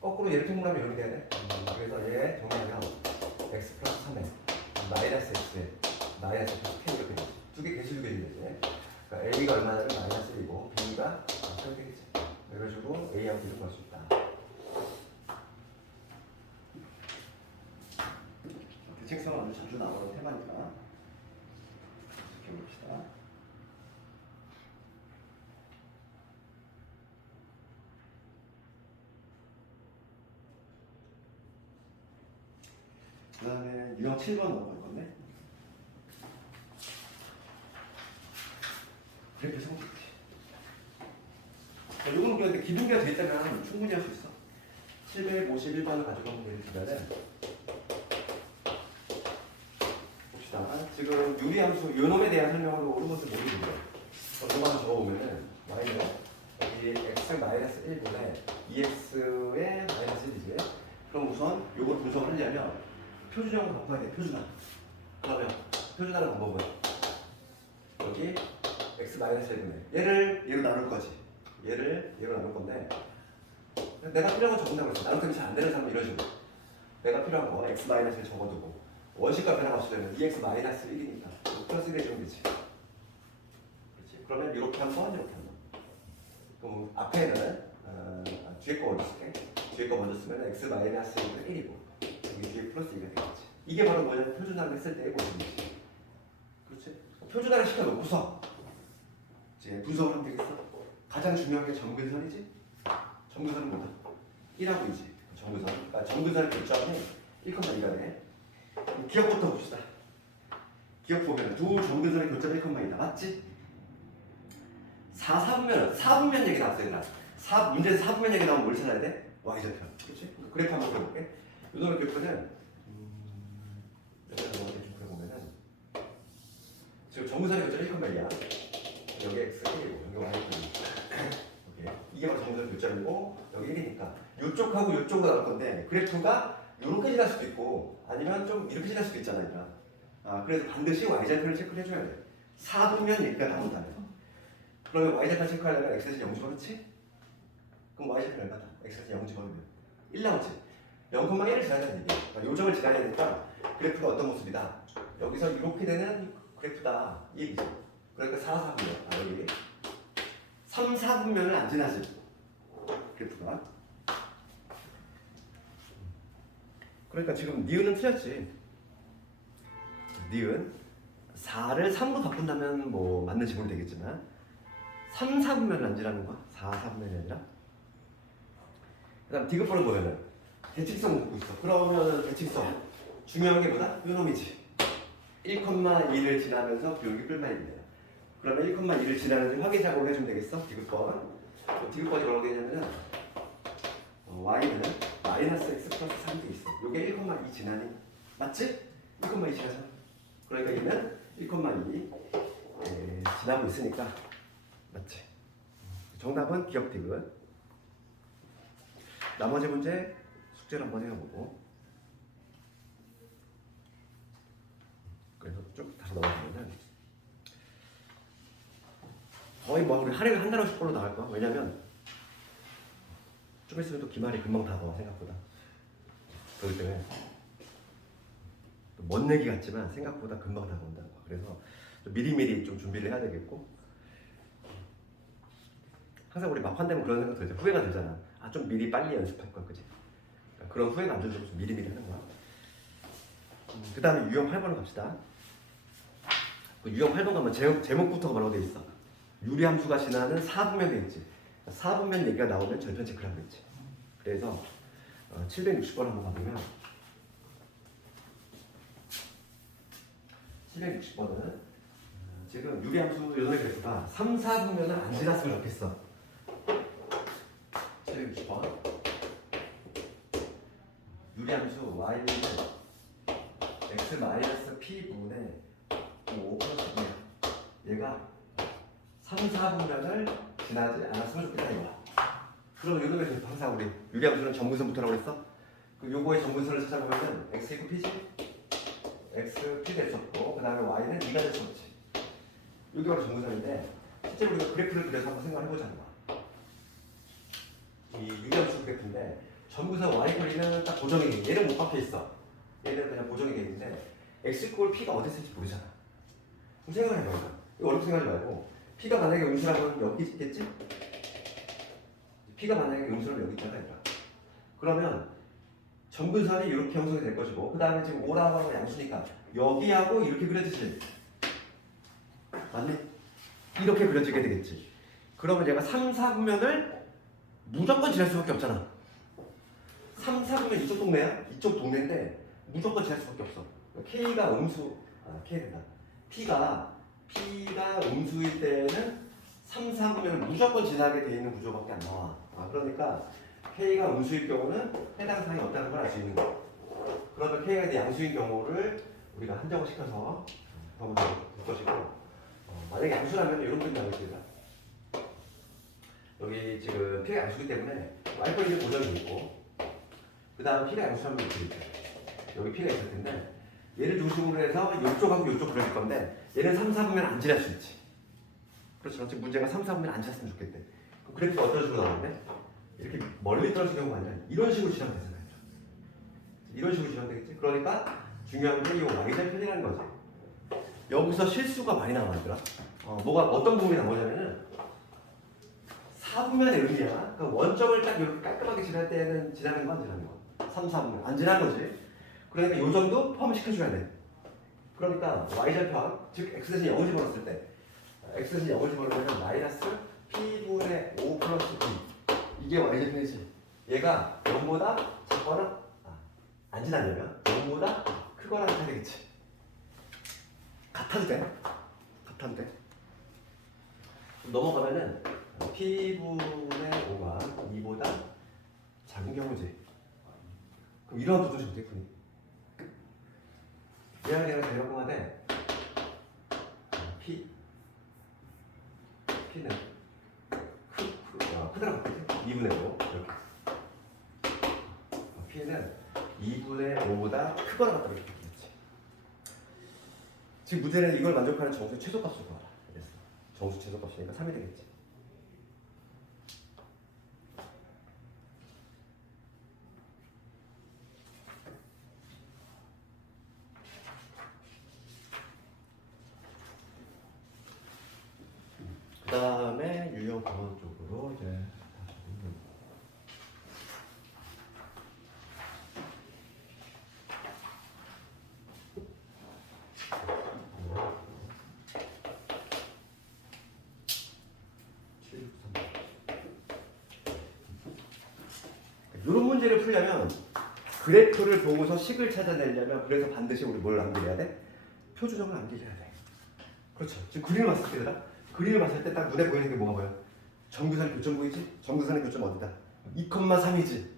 거꾸로 얘를 통분하면 이렇게 돼야 돼. 그래서 얘 정리하면 x 플러스 3에 마이너스 x에 마이너스 플러스 k 이렇게 되지. 두개 개수 두개 되지. 그러니까 a가 얼마냐면 마이너스 1이고 b가 3개지. 이런 식으로 a하고 b를 구할 수 있다. 대칭성은 아주 자주 나오는 테마니까 지켜봅시다. 그 다음에 유형 7번 넘어갈 건데 그래프 성격지. 요거는 그런데 기본기가 돼 있다면 충분히 할 수 있어. 751번을 가져가면 되면은 봅시다. 지금 유리함수 요놈에 대한 설명으로 오른것을 모르겠는데 요거만 적어보면은 y는 여기 x 마이너스 1분의 2x의 마이너스 1이지. 그럼 우선 요걸 분석을 하려면 표준형을 바꿔야 돼. 표준화. 그러면 표준화는 방법은 여기 x 마이너스 1분의 얘로 나눌 거지. 얘로 나눌 건데 내가 필요한 거 적는다고 그랬어. 나눌 때문에 잘 안 되는 사람은 이런 식으로 내가 필요한 거 x 마이너스를 적어두고 원식과 변화가 없으면 2x 마이너스 1이니까 플러스 1이 되면 되지. 그렇지. 그러면 이렇게 한 번, 이렇게 한 번. 그럼 앞에는 뒤에 거 먼저 쓸게. 뒤에 거 먼저 쓰면 x 마이너스 1이고 여기 뒤에 플러스 2가 되겠지. 이게 바로 뭐냐면 표준화를 했을 때의 모습이지. 그렇지. 표준화를 시켜놓고서 이제 분석을 하면 되겠어. 가장 중요한 게 점근선이지. 점근선은 뭐다? 1하고 2지. 점근선. 그러니까 점근선의 교점이 1,2가 돼. 기억부터 봅시다. 기억 보면 두 점근선의 교점이 1,2다. 맞지? 4분면 얘기 나왔어. 얘들아. 문제에서 4분면 얘기 나오면 뭘 찾아야 돼? y좌표. 그렇지? 그래프 한번 그려볼게. 이 놈의 그래프는 그려보면은 지금 점근선의 교점이 1,2야. 여기 x 1이고 여기 y 1이고 이게 바로 정선 교점이고 여기 1이니까 이쪽하고 이쪽으로 나올 건데 그래프가 이렇게 지날 수도 있고 아니면 좀 이렇게 지날 수도 있잖아요. 그러니까. 그래서 반드시 y좌표를 체크를 해줘야 돼. 4분면 얘기가 나온다면 그러면 y좌표 체크하려면 x에서 0 집어넣지? 그럼 y좌표 얼마다? x에서 0 집어넣으면 1 나오지? 0,1을 지나야 되는 얘기야. 그러니까 요점을 지나야 되니까 그래프가 어떤 모습이다. 여기서 이렇게 되는 그래프다 이 얘기죠. 그러니까 4, 4분면 여기 3, 4분면을 안 지나지 그래프가. 그러니까 지금 니은은 틀렸지. 니은 4를 3로 바꾼다면 뭐 맞는 지문이 되겠지만 3, 4분면을 안 지나는 거야. 4, 4분면이 아니라. 그 다음 디귿번호 보면은 대칭성 묻고 있어. 그러면 대칭성 중요한 게 뭐다? 요놈이지. 1,2를 지나면서 기울기 끌만 있네요. 그러면 1,2를 지나는지 확인 작업을 해주면 되겠어? 디귿번. 디귿번이 뭐라고 되냐면은 y는 마이너스 x 플러스 3이 있어. 요게 1,2 지나니? 맞지? 1,2 지나잖아. 그러니까 얘는 1,2 지나고 있으니까 맞지? 정답은 기억 디귿. 나머지 문제 숙제를 한번 해보고 그래서 쭉 다시 넘어가면은 거의 뭐 우리 하루에 한 단어씩 걸로 나갈 거야. 왜냐면 좀 있으면 또 기말이 금방 다가와 생각보다. 그렇기 때문에 먼 얘기 같지만 생각보다 금방 다가온다. 그래서 좀 미리미리 좀 준비를 해야 되겠고 항상 우리 막판 되면 그런 생각 들죠. 후회가 되잖아. 좀 미리 빨리 연습할 걸, 그지? 그런 후회 남들도 좀 미리미리 하는 거야. 그 다음에 유형 8번으로 갑시다. 그 유형 8번 가면 제목부터가 뭐라고 돼 있어? 유리함수가 지나는 4분면 돼 있지. 4분면 얘기가 나오면 절편 체크를 하고 있지. 그래서 760번 한번 가보면 760번은 지금 유리함수 요놈의 그래프가 3, 4분면을 안 지났으면 좋겠어. 760번 유리함수 y는 x p분의 5 플러스 2야. 얘가 3, 4분면을 지나지 않았으면 좋겠다 이거야. 그럼 요놈의 그래프 항상 우리 유리함수는 정분선부터라고 그랬어? 그 요거의 정분선을 찾아보면 x 이고 p지? x p 됐었고 그 다음에 y는 2가 됐었지. 여기 바로 정분선인데 실제로 우리가 그래프를 그려서 한번 생각을 해보자는 거야. 이 유리함수 그래프인데 정분선 y 거리는 딱 고정이 돼. 얘는 못 박혀 있어. 얘는 그냥 고정이 돼 있는데 x 이꼴 p가 어디 있을지 모르잖아. 그럼 생각을 해봐. 이거 어렵게 생각하지 말고 p가 만약에 음수라면 여기 있겠지? p가 만약에 음수라면 여기 있잖아. 얘가. 그러면 정분선이 이렇게 형성이 될 것이고 그 다음에 지금 5라고 하는 건 양수니까 여기하고 이렇게 그려지지. 맞네? 이렇게 그려지게 되겠지. 그러면 얘가 3, 4분면을 무조건 지날 수밖에 없잖아. 3, 4분면 이쪽 동네야? 이쪽 동네인데 무조건 지날 수밖에 없어. K가 음수, K 된다. P가 음수일 때는 3, 4분면을 무조건 지나게 돼 있는 구조밖에 안 나와. 그러니까 K가 음수일 경우는 해당 사항이 없다는 걸 알 수 있는 거야. 그러면 K가 이제 양수인 경우를 우리가 한정을 시켜서 한번 볼 것이고 만약에 양수라면 이런 그림이 나오겠습니다. 여기 지금 P가 양수기 때문에 Y권이 고정이 있고 그 다음 P가 양수라면 이렇게 있죠. 여기 P가 있을 텐데 얘를 중심으로 해서 이쪽하고 이쪽 그릴 건데 얘는 3, 4분면 안 지날 수 있지. 그렇죠. 지금 문제가 3, 4분면 안 지났으면 좋겠대. 그럼 그래프가 어떤 식으로 나오는데 이렇게 멀리 떨어진 경우가 아니라 이런 식으로 지나되잖아요. 이런 식으로 지나되겠지. 그러니까 중요한 게 이 y절편이라는 거지. 여기서 실수가 많이 나와있더라. 뭐가 어떤 부분이 나오냐면은 4분면의 의미야. 그 원점을 딱 이렇게 깔끔하게 지날 때는 지나는 거 안 지나는 거. 3, 4분면 안 지나는 거지. 그러니까 요 정도 포함시켜줘야 돼. 그러니까 y절편, 즉 x대신 0을 집어넣었을 때 x대신 0을 집어넣으면 마이너스 p분의 5 플러스 b 이게 y절편이지. 얘가 0보다 작거나 안 지나려면 0보다 크거나 같아야 되겠지. 같아도 돼. 같아도 돼. 넘어가면은 p분의 5가 2보다 작은 경우지. 그럼 이러한 부분이 어떻게 푸니? 얘랑 얘랑 대략공하되 p는 크더라고. 2분의 5 이렇게. p는 2분의 5보다 크거나 같다고 이렇게 되겠지. 지금 문제는 이걸 만족하는 정수 최소값을 구하라. 그랬어. 정수 최소값이니까 3이 되겠지. 그 다음에 유형 방어 쪽으로 이제 이런 문제를 풀려면 그래프를 보고서 식을 찾아내려면 그래서 반드시 우리 뭘 암기해야 돼? 표준형을 암기해야 돼. 그렇죠. 지금 그림을 봤을 때다. 그림을 봤을 때 딱 눈에 보이는 게 뭐가 보여? 정규선의 교점 보이지? 정규선의 교점 어디다? 2,3이지.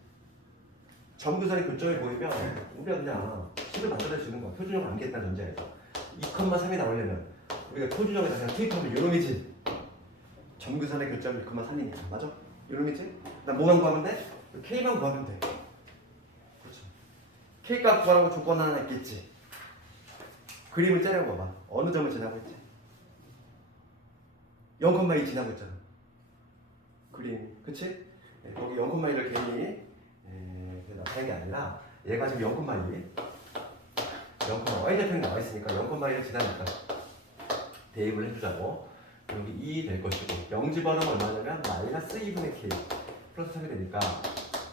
정규선의 교점이 보이면 우리가 그냥 식을 만들어낼 수 있는 거야. 표준형을 암기했다는 전제에서 2,3이 나오려면 우리가 표준형에다 그냥 투입하면 요놈이지. 정규선의 교점이 2,3이니까 맞아? 요놈이지? 나 뭐만 구하면 돼? K만 구하면 돼. 그렇죠. K값 구하라고 조건 하나 있겠지. 그림을 짜려고 봐봐. 어느 점을 지나고 있지? 0,2 지나고 있잖아. 그림, 그치? 네, 거기 0,2를 괜히 나타낸 게 아니라 얘가 지금 0,2 y좌표이 나와 있으니까 0,2를 지나니까 대입을 해주자고. 여기 2 될 것이고 0 집어넣으면 얼마냐면 마이너스 2분의 k 플러스 3이 되니까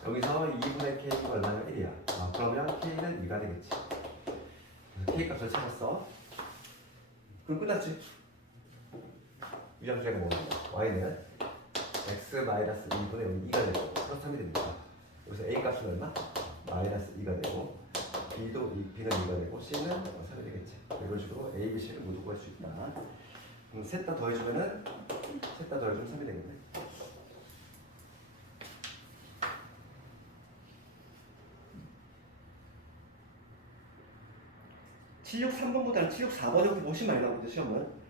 여기서 2분의 k가 얼마냐면 1이야. 아, 그러면 k는 2가 되겠지. k 값을 찾았어. 그럼 끝났지. 유함수가 뭐야? y는 x 마이너스 2분의 여기 2가 되고 플러스 3이 됩니다. 여기서 a 값은 얼마? 마이너스 2가 되고 b도 b는 2가 되고 c는 3이 되겠지. 이런 식으로 a, b, c를 모두 구할 수 있다. 그럼 셋 다 더해주면 3이 되겠네. (763) 번보다는 (764) 번이 훨씬 많이 나오거든 시험은.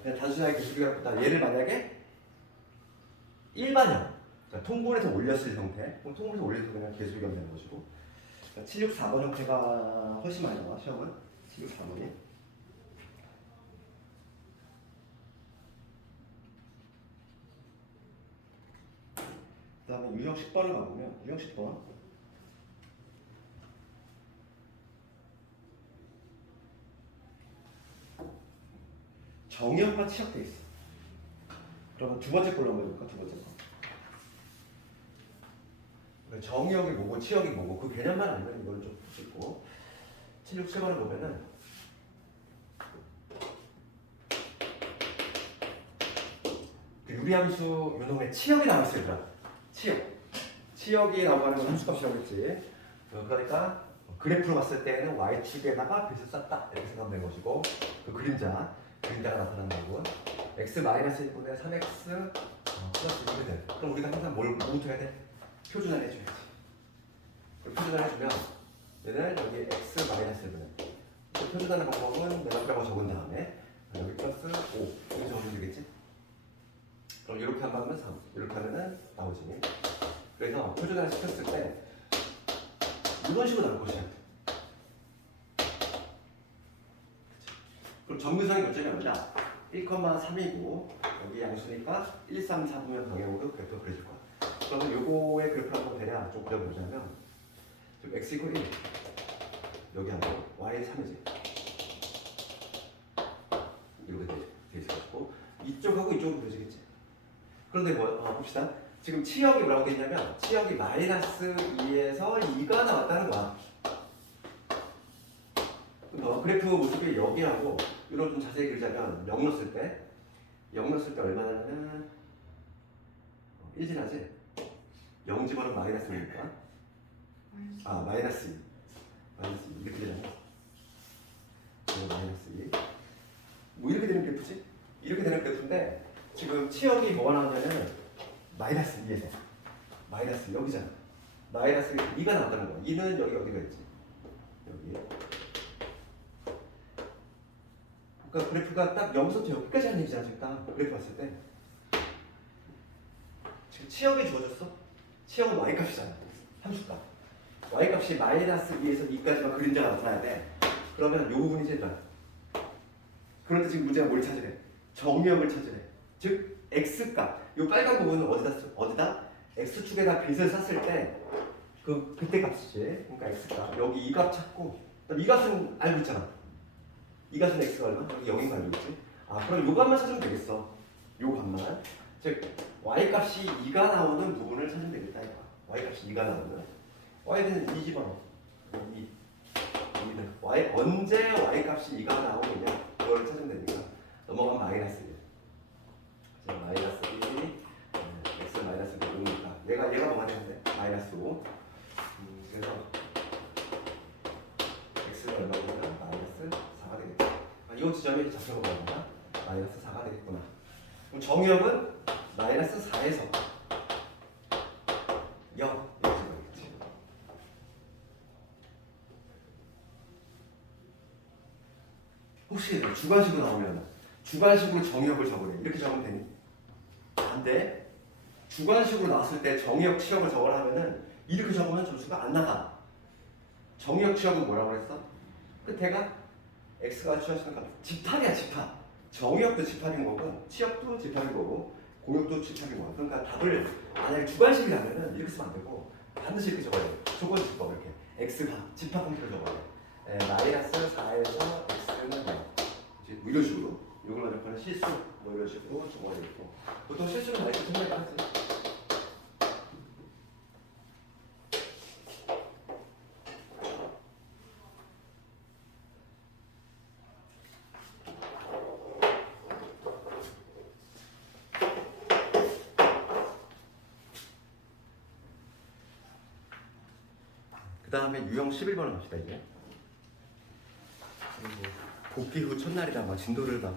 그냥 단순하게 계수기각보다 얘를 만약에 일반형, 그러니까 통분해서 올렸을 형태, 그럼 통분해서 올려서 그냥 계수기각 되는 것이고, 그러니까 764번 형태가 훨씬 많이 나와 시험은. 764번이. 그 다음에 유형 10번을 가보면 유형 10번 정의역과 치역돼 있어. 그러면 두 번째 걸로 한번 해볼까? 두 번째 거. 정의역이 뭐고 치역이 뭐고 그 개념만 알면 이걸 좀 보시고 767번을 보면은 그 유리함수 유놈의 치역이 나왔을 거야. 치역이 나오는 건 함수값이라고 했지. 그러니까 그래프로 봤을 때는 y축에다가 빛을 쐈다 이렇게 생각하면 되는 것이고, 그 그림자가 나타나는 부분 x-1분의 3x 플러스 1이 돼. 그럼 우리가 항상 뭐부터 해야 돼? 표준화를 해줘야지. 표준화를 해주면 얘는 여기 x-1분의 표준화하는 방법은 맨 앞에다가 적은 다음에 여기 플러스 5 이렇게 적으면 되겠지? 그럼 이렇게 한 방면 3 이렇게 하면은 나오지. 그래서 표준화를 시켰을 때 이런 식으로 나올 것이야. 그럼 정근성의 결정이 뭐냐? 1,3이고 여기 양수니까 1, 3, 4분면 방향으로 그래프 그려줄 거야. 그러면 요거의 그래프를 한번 대략 좀 그려보자면 지금 x 이퀄 1 여기 하고 y 3이지. 이렇게 돼 있어가지고 이쪽하고 이쪽으로 그려지겠지. 그런데 봅시다. 지금 치역이 뭐라고 돼 있냐면 치역이 마이너스 2에서 2가 나왔다는 거야. 그래프 모습이 여기하고 이런 좀 자세히 그리자면 0 넣었을 때 얼마냐면은 1 지나지? 0 집어넣으면 마이너스 1이니까 마이너스 2 이렇게 되잖아. 마이너스 2 뭐 이렇게 되는 그래프지? 이렇게 되는 그래프인데 지금 치역이 뭐가 나오냐면 마이너스 2에서 마이너스 여기잖아. 마이너스 2가 나왔다는 거야. 2는 여기가 있지. 여기. 그러니까 그래프가 딱 여기서부터 여기까지 하는 얘기잖아. 지금 딱 그래프 봤을 때 지금 치역이 주어졌어. 치역은 y값이잖아. 함수값. y값이 마이너스 2에서 2까지만 그림자가 나타나야 돼. 그러면 이 부분이 제일 좋아. 그런데 지금 문제가 뭘 찾으래? 정의역을 찾으래. 즉 x값. 이 빨간 부분은 어디다? x축에다 빛을 쐈을 때 그때 값이지. 그러니까 x값. 여기 이 값 찾고 이 값은 알고 있잖아. 이 값은 x가 얼마? 여기 0인 거 알고 있지? 그럼 요 값만 찾으면 되겠어. 요 값만. 즉 y값이 2가 나오는 부분을 찾으면 되겠다. 이거. y값이 2가 나오는. y는 2 집어넣어. 2는 언제 y값이 2가 나오느냐 그걸 찾으면 되니까 넘어가면 마이너스 1. 마이너스 1이 x 마이너스 5니까 얘가 뭐가 되는데? 마이너스 5. 그래서 x가 얼마냐면 마이너스 4가 되겠다. 이 지점이 잡혀본 겁니다. 마이너스 4가 되겠구나. 그럼 정의역은 마이너스 4에서 0 이렇게 되겠지. 혹시 주관식으로 나오면 주관식으로 정의역을 적으래. 이렇게 적으면 되니? 안 돼. 주관식으로 나왔을 때 정의역 치역을 적으라 하면은 이렇게 적으면 점수가 안 나가. 정의역 치역은 뭐라고 그랬어? 끝에가 x가 취하시는 값. 집합이야, 집합. 정의역도 집합인 거고 치역도 집합인 거고 공역도 집합인 거야. 그러니까 답을 만약에 주관식이라면은 이렇게 쓰면 안 되고 반드시 이렇게 적어야 돼. 조건지법 이렇게 x가 집합 형태로 적어야 돼. 마이너스 4에서 x는 0. 뭐 이런 식으로. 이걸 만족하는 실수 뭐 이런 식으로 적어야 되고 보통 실수는 많이 생각을 하지. 그 다음에 유형 11번을 갑시다 이제. 그리고 복귀 후 첫날이라 막 진도를 막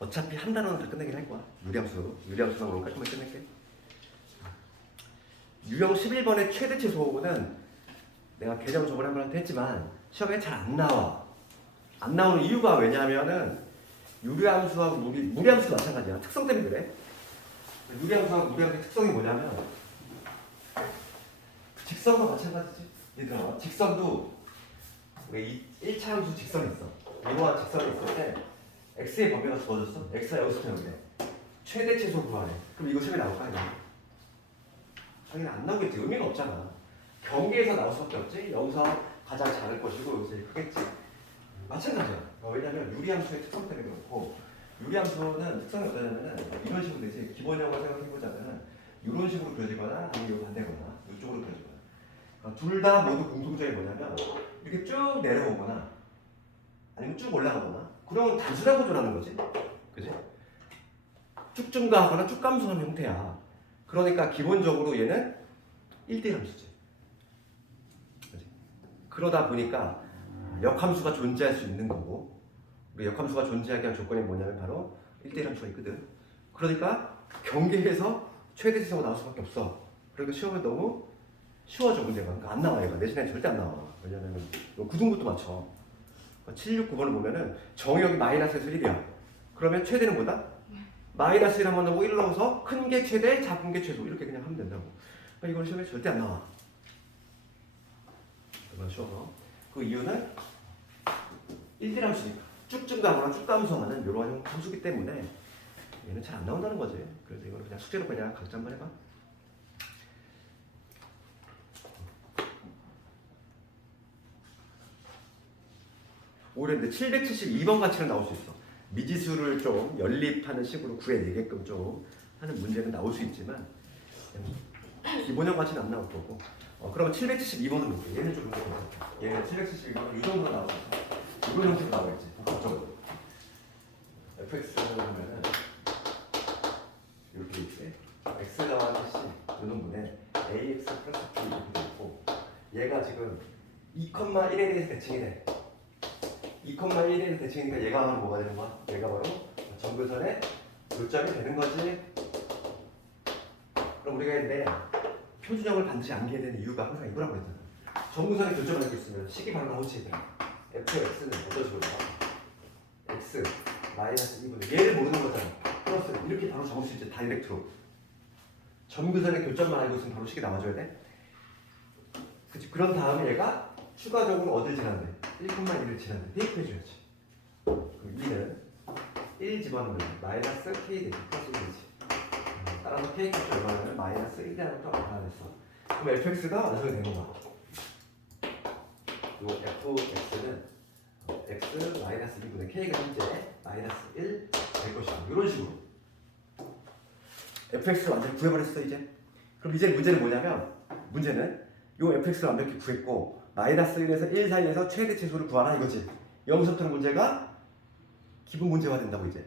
어차피 한 단어는 다 끝내긴 할 거야. 유리함수만 오늘 깔끔하게 끝낼게. 유형 11번의 최대 최소는 내가 개정 저번에 한 번한테 했지만 시험에 잘 안 나와. 안 나오는 이유가 왜냐하면은 유리함수하고 무리함수도 마찬가지야. 특성 때문에 그래. 유리함수하고 무리함수의 특성이 뭐냐면 직선도 마찬가지지. 얘들아, 직선도 우리 1차 함수 직선이 있어. 이거와 직선이 있을 때 x의 범위가 주어졌어. x가 여기서 되는데 최대 최소 구하래. 그럼 이거 시험에 나올까? 당연히 안 나오겠지. 의미가 없잖아. 경계에서 나올 수밖에 없지. 여기서 가장 작을 것이고 여기서 크겠지. 마찬가지야. 왜냐면 유리함수의 특성 때문에 그렇고 유리함수는 특성이 어떠냐면은 이런 식으로 되지. 기본형을 생각해보자면은 이런 식으로 그려지거나 아니면 반대거나 이쪽으로 그려지거나 둘 다 모두 공통점이 뭐냐면 이렇게 쭉 내려오거나 아니면 쭉 올라가거나 그러면 단순한 구조라는 거지. 그지? 쭉 증가하거나 쭉 감소하는 형태야. 그러니까 기본적으로 얘는 1대1 함수지. 그지? 그러다 보니까 역함수가 존재할 수 있는 거고 우리 역함수가 존재하게 한 조건이 뭐냐면 바로 1대1 함수가 있거든. 그러니까 경계에서 최대 지수가 나올 수밖에 없어. 그러니까 시험에 너무 쉬워져 문제가. 그러니까 안 나와 얘가. 내 시간에 절대 안 나와. 왜냐면 구등부터 맞춰. 7, 6, 9번을 보면은 정의역이 마이너스에서 1이야. 그러면 최대는 뭐다? 마이너스 1 한번 넣고 1 넣어서 큰 게 최대, 작은 게 최소 이렇게 그냥 하면 된다고. 그러니까 이건 시험에 절대 안 나와. 이건 쉬워. 그 이유는 1대1 함수니까 쭉 증가하거나 쭉 감소하는 이러한 함수기 때문에 얘는 잘 안 나온다는 거지. 그래서 이거는 그냥 숙제로 그냥 각자 한번 해봐. 올해 772번 가치는 나올 수 있어. 미지수를 좀 연립하는 식으로 구해내게끔 좀 하는 문제는 나올 수 있지만 기본형 가치는 안 나올 거고. 그러면 772번은 볼게. 얘는 좀 괜찮다. 얘는 772번은 이 정도 나올 수 있어. 이런 형태로 나오겠지. 복합적으로. fx를 하면은 이렇게 있지. x 더하기 c 이 놈분에 ax 플러스 b 이렇게 돼 있고 얘가 지금 2,1에 대해서 대칭이 돼. 2,1에 대해서 대칭이니까 얘가 바로 뭐가 되는 거야? 얘가 바로 점근선의 요점이 되는 거지. 그럼 우리가 이제 표준형을 반드시 암기해야 되는 이유가 항상 이거라고 했잖아. 점근선의 교점을 알고 있으면 식이 바로 나오지 얘들아. fx는 어떤 식으로 나와? x 마이너스 2분의 얘를 모르는 거잖아. 플러스 이렇게 바로 적을 수 있지. 다이렉트로. 점근선의 교점만 알고 있으면 바로 식이 나와줘야 돼. 그치? 그런 다음에 얘가 추가적으로 어딜 지난대? 1,1을 지난대. 대입해줘야지. 그럼 2는 1 집어넣으면 마이너스 k 되지. 플러스 1이지. 따라서 k 값이 얼마냐면 마이너스 1이라는 또 알아냈어. 그럼 fx가 완성이 되는 거야. 요 fx는 x 마이너스 2분의 k가 현재 마이너스 1 될 것이다. 이런 식으로. fx를 완전히 구해버렸어 이제. 그럼 이제 문제는 뭐냐면 문제는 요 fx를 완벽히 구했고 마이너스 1에서 1 사이에서 최대 최소를 구하라 이거지. 여기서부터는 문제가 기본 문제가 된다고 이제.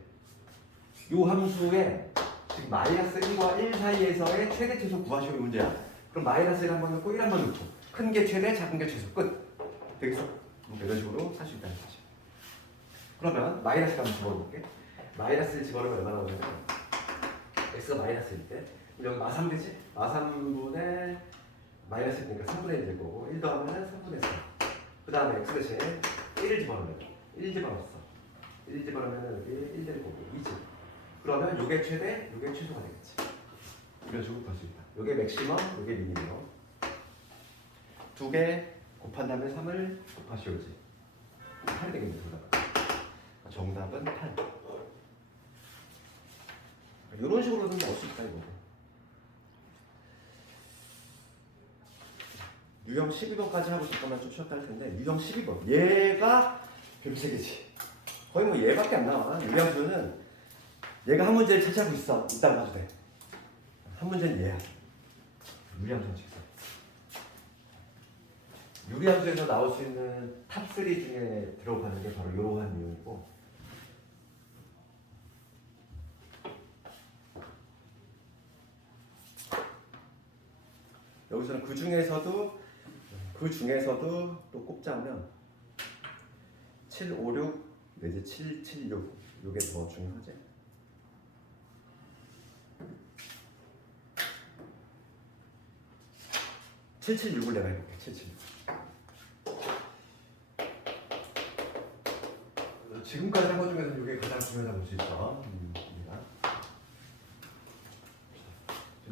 요 함수에 지금 마이너스 1과 1 사이에서의 최대 최소 구하시는 문제야. 그럼 마이너스 1 한번 넣고 1 한번 넣고 큰 게 최대, 작은 게 최소 끝. 되겠어? 이런 식으로 할 수 있다는 거지. 그러면 마이너스 1 한번 집어넣을게. 마이너스 1 집어넣으면 얼마나 오냐면 x가 마이너스일 때 여기 마3 되지? 마3분의 마이너스 1이니까 3분의 1 될 거고 1 더하면 3분의 4. 그 다음에 x 대신에 1을 집어넣으면 1 집어넣었어. 1 집어넣으면 여기 1 될 거고 2지. 그러면 요게 최대, 요게 최소가 되겠지. 이런 식으로 볼 수 있다. 요게 맥시멈, 요게 미니멈. 두 개 곱한 다음에 3을 곱하시오지. 8이 되겠네, 정답은. 정답은 8. 이런 식으로는 넣을 수 있다, 이거. 유형 12번까지 하고 싶으면 좀 쉬었다 할 텐데, 유형 12번. 얘가 별표 3개지. 거의 뭐 얘밖에 안 나와. 유리함수는 얘가 한 문제를 차지하고 있어. 이따 봐도 돼. 한 문제는 얘야. 유리함수는 직선. 유리함수에서 나올 수 있는 탑3 중에 들어가는 게 바로 이러한 유형이고, 여기서는 그 중에서도 그 중에서도 또 꼽자면 756 내지 776 이게 더 중요하지. 776을 내가 해볼게. 776. 지금까지 한 것 중에서 이게 가장 중요하다고 볼 수 있어.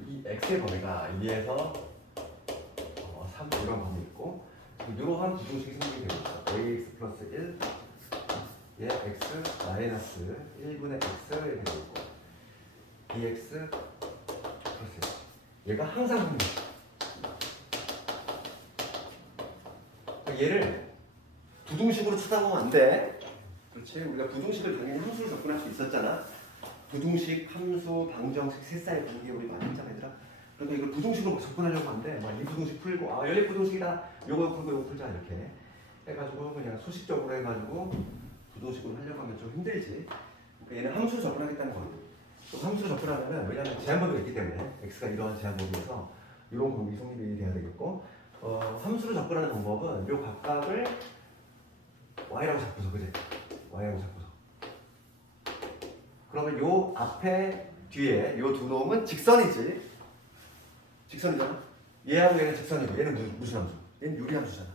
이 x의 범위가 2에서 3 이런 범위 있고 이러한 부등식이 생기게 되고 있어. ax 플러스 1 얘 x 마이너스 1분의 x 이렇게 되고 있고 bx 플러스 1 얘가 항상 합니다. 얘를 부등식으로 쳐다보면 안 돼. 그렇지? 우리가 부등식을 당연히 함수로 접근할 수 있었잖아. 부등식, 함수, 방정식, 셋사의 관계 우리 많이 했잖아, 얘들아. 그러니까 이걸 부등식으로 접근하려고 하는데 막 이 부등식 풀고 여기 부등식이다. 요거 풀고 요거 풀자 이렇게 해가지고 그냥 소식적으로 해가지고 부등식으로 하려고 하면 좀 힘들지. 그러니까 얘는 함수로 접근하겠다는 거야. 또 함수로 접근하면은 왜냐면 제한범위가 있기 때문에 x가 이러한 제한범위에서 이런 공기 성립이 돼야 되겠고 함수로 접근하는 방법은 요 각각을 y라고 잡고서 그래. y라고 잡고서. 그러면 요 앞에 뒤에 요 두 놈은 직선이지. 직선이잖아. 얘하고 얘는 직선이고 얘는 무슨 함수? 얘는 유리함수잖아.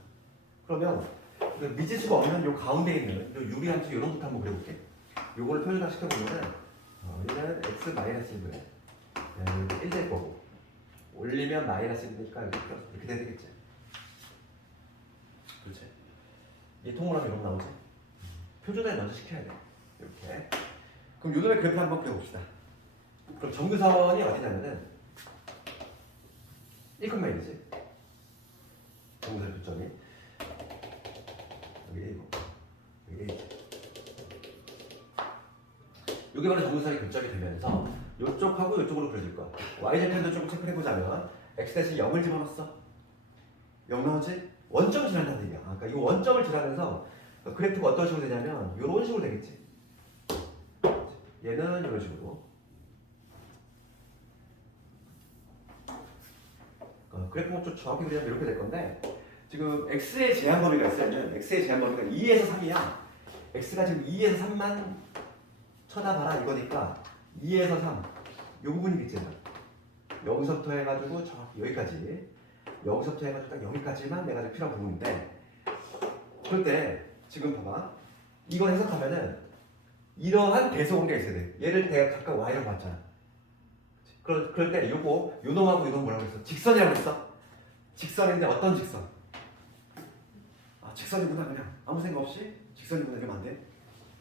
그러면 미지수가 없는 요 가운데 있는 요 유리함수 요런부터 한번 그려볼게. 요거를 표준화 시켜보면은 얘는 x 마이너스 1분의 1 될 거고 올리면 마이너스 1이니까 이렇게 돼야 되겠지. 그렇지. 이 통으로 하면 이렇게 나오지. 표준화를 먼저 시켜야 돼. 이렇게. 그럼 요놈의 그래프 한번 그려봅시다. 그럼 정규선이 어디냐면은 1,1이지. 정규선 교점이 여기 A고 여기 A. 여기 바로 정규선이 교점이 되면서 요쪽하고 요쪽으로 그려질 거야. y절편도 조금 체크해보자면 x 대신 0을 집어넣었어. 0 나오지? 원점을 지난다는 얘기야. 그러니까 이 원점을 지나면서 그래프가 어떤 식으로 되냐면 이런 식으로 되겠지. 얘는 이런 식으로. 그래프가 좀 정확히 그리면 이렇게 될 건데 지금 x의 제한 범위가 있으면 x의 제한 범위가 2에서 3이야. x가 지금 2에서 3만 쳐다봐라 이거니까 2에서 3. 이 부분이겠지. 여기서부터 해가지고 정확히 여기까지. 여기서부터 해가지고 딱 여기까지만 내가 필요한 부분인데 그럴 때 지금 봐봐. 이거 해석하면은 이러한 대소관계가 있어야 돼. 얘를 내가 각각 y라고 봤잖아. 그럴 때 요거 요놈하고 요놈 뭐라고 했어? 직선이라고 했어. 직선인데 어떤 직선? 직선이구나. 그냥 아무 생각 없이 직선이구나 이러면 안 돼.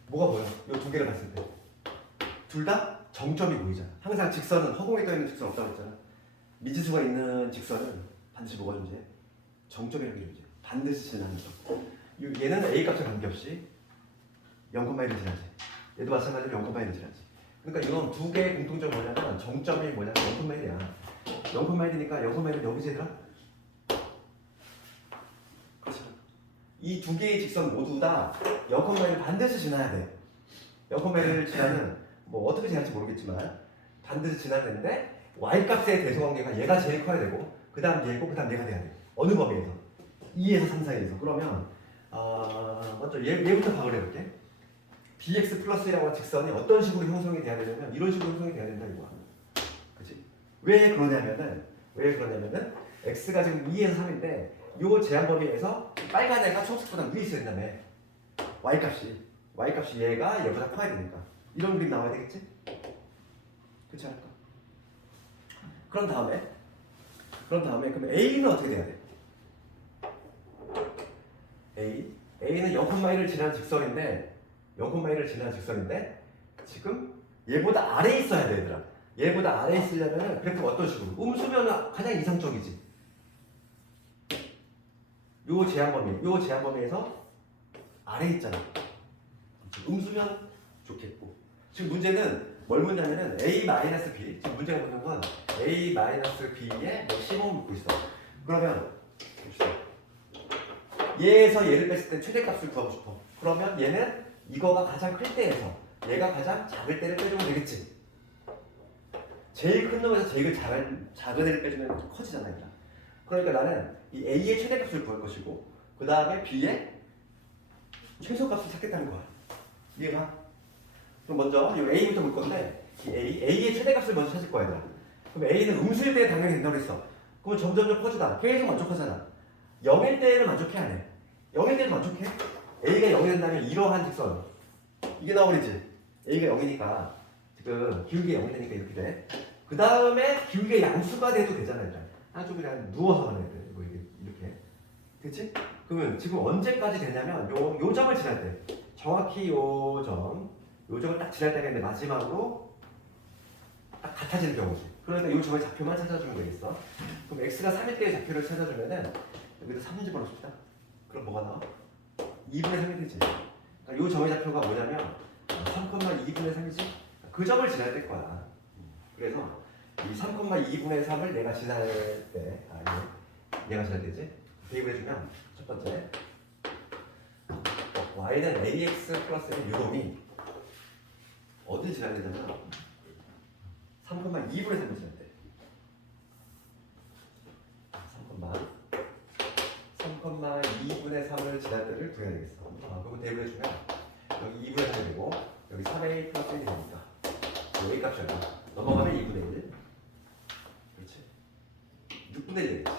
뭐가 뭐야? 요 두 개를 봤을 때 둘 다 정점이 보이잖아. 항상 직선은 허공에 떠 있는 직선 없다고 했잖아. 미지수가 있는 직선은 반드시 뭐가 존재해? 정점이라는 게 존재해. 반드시 지나는 점. 얘는 a 값에 관계없이 0,1을 지나지. 얘도 마찬가지로 0,1을 지나지. 그러니까 이런 두 개의 공통점이 뭐냐면 정점이 뭐냐면 0,1이야. 0,1이니까 0,1은 여기지 얘들아? 그렇죠. 이 두 개의 직선 모두 다 0,1을 반드시 지나야 돼. 0,1을 지나는 뭐 어떻게 지날지 모르겠지만 반드시 지나야 되는데 y값의 대소관계가 얘가 제일 커야 되고 그 다음 얘고 그 다음 얘가 돼야 돼. 어느 범위에서? 2에서 3 사이에서. 그러면 먼저 얘부터 파악을 해볼게. bx 플러스 1이라고 직선이 어떤 식으로 형성이 돼야 되냐면 이런 식으로 형성이 돼야 된다 이거야. 그치? 왜 그러냐면은 x가 지금 2에서 3인데 요 제한 범위에서 빨간 애가 초록색보다 위에 있어야 된다며. y값이 얘가 얘보다 커야 되니까 이런 그림 나와야 되겠지? 그렇지 않을까? 그런 다음에 그럼 a는 어떻게 돼야 돼? a는 0,1을 지난 직선인데 0,1을 지난 직선인데 지금 얘보다 아래에 있어야 돼 얘들아. 얘보다 아래에 있으려면 그래프가 어떤 식으로? 음수면 가장 이상적이지. 요 제한 범위에서 아래에 있잖아. 음수면 좋겠고. 지금 문제는 뭘 묻냐면은 a-b. 지금 문제가 묻는 건 a-b에 15을 묻고 있어. 그러면 봅시다. 얘에서 얘를 뺐을 때 최대값을 구하고 싶어. 그러면 얘는 이거가 가장 클 때에서 얘가 가장 작을 때를 빼주면 되겠지. 제일 큰 놈에서 제일 작은 애를 빼주면 커지잖아. 얘들아. 그러니까 나는 이 A의 최대값을 구할 것이고 그 다음에 B의 최소값을 찾겠다는 거야. 이해가? 그럼 먼저 이 A부터 볼 건데 이 A의 최대값을 먼저 찾을 거야 얘들아. 그럼 A는 음수일 때 당연히 된다고 했어. 그럼 점점 커지다. 계속 만족하잖아. 0일 때는 만족해 안 해? 0일 때는 만족해? A가 0이 된다면 이러한 직선 이게 나와버리지. A가 0이니까 지금 기울기 0이 되니까 이렇게 돼. 그 다음에 기울기 양수가 돼도 되잖아 일단. 한쪽이 그냥 누워서 가는 애 뭐 이렇게. 그치? 그러면 지금 언제까지 되냐면 요 점을 지날 때 정확히 요 점을 딱 지날 때가 있는데 마지막으로 딱 같아지는 경우지. 그러니까 요 점의 좌표만 찾아주면 되겠어. 그럼 x가 3일 때의 좌표를 찾아주면은 여기다 3을 집어넣읍시다. 그럼 뭐가 나와? 2분의 3이 되지. 그러니까 요 점의 좌표가 뭐냐면 3,2분의 3이지. 그 점을 지날 때 거야. 그래서 이 3,2분의 3을 내가 지날 때, 얘가 지날 때지. 대입을 해주면 첫 번째 y는 ax 플러스의 유동이 어디 지나야 되냐면 3,2분의 3을 지날 때 3,2분의 3을 지날 때를 구해야 되겠어. 그러면 대입을 해주면 여기 2분의 3이 되고 여기 3a 플러스 1이 되니까 여기 값이 얼마? 넘어가면 2분의 1. 그렇지. 6분의 1 되겠지.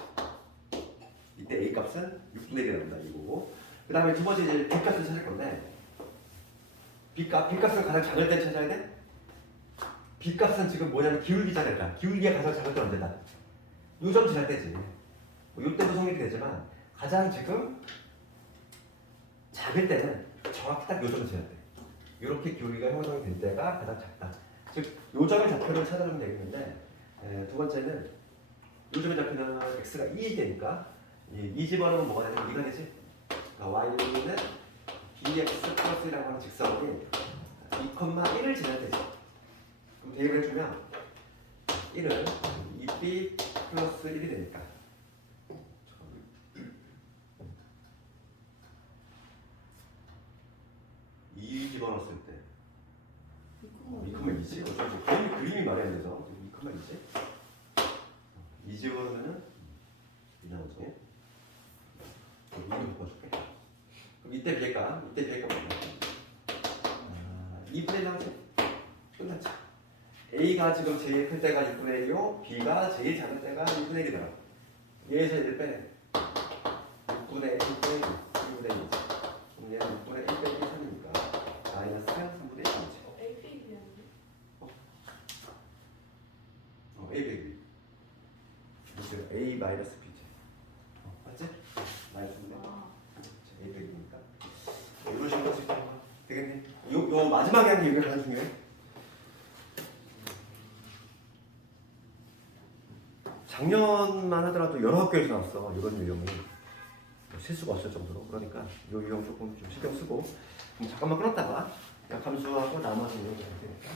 이때 a 값은 6분의 1이 나온다 이거고. 그 다음에 두 번째 이제 b 값을 찾을 건데 B값은 가장 작을 때 찾아야 돼? B값은 지금 뭐냐면 기울기잖아 일단. 기울기가 가장 작을 때 언제다? 요점 지날 때지. 뭐 요때도 성립이 되지만 가장 지금 작을 때는 정확히 딱 요점 지날 때. 이렇게 기울기가 형성이 될 때가 가장 작다. 즉 요점의 좌표를 찾아주면 되겠는데 두 번째는 요점의 좌표는 x가 2일 때니까 이 집어넣으면 뭐가 되냐면 2가 되지? 그러니까 y는 bx 플러스 1이라고 하는 직선이 2,1을 지날 때지. 그럼 대입을 해주면 1은 2b 플러스 1이 되니까 2 집어넣었을 때 2,2지? 어쩌지? 그림이 말이 안 돼서 2,2지? 2 집어넣으면은 2 나오지? 2로 바꿔줄게. 그럼 이때 비례값 뭐냐? 2분의 1 나오지? 끝났지? A가 지금 제일 클 때가 6분의 1이고 B가 제일 작은 때가 6분의 1이더라. 얘에서 얘를 빼 6분의 1 빼기 2분의 1이지. 그럼 얘는 6분의 1 빼기 3이니까 마이너스 3분의 1이지. A 페이지였는데. A 빼기 무슨 A 마이너스 B지. 맞지? 마이너스 3분의 1. A 빼기니까 이런 식으로 쓸 수 있는 거 되겠네. 요 마지막에 하는 게 이게 가장 중요해. 작년만 하더라도 여러 학교에서 나왔어. 이런 유형이 실수가 없을 정도로. 그러니까 이 유형 조금 좀 신경 쓰고. 그럼 잠깐만 끊었다가 그냥 감수하고 나머지 유형 좀 할 테니까.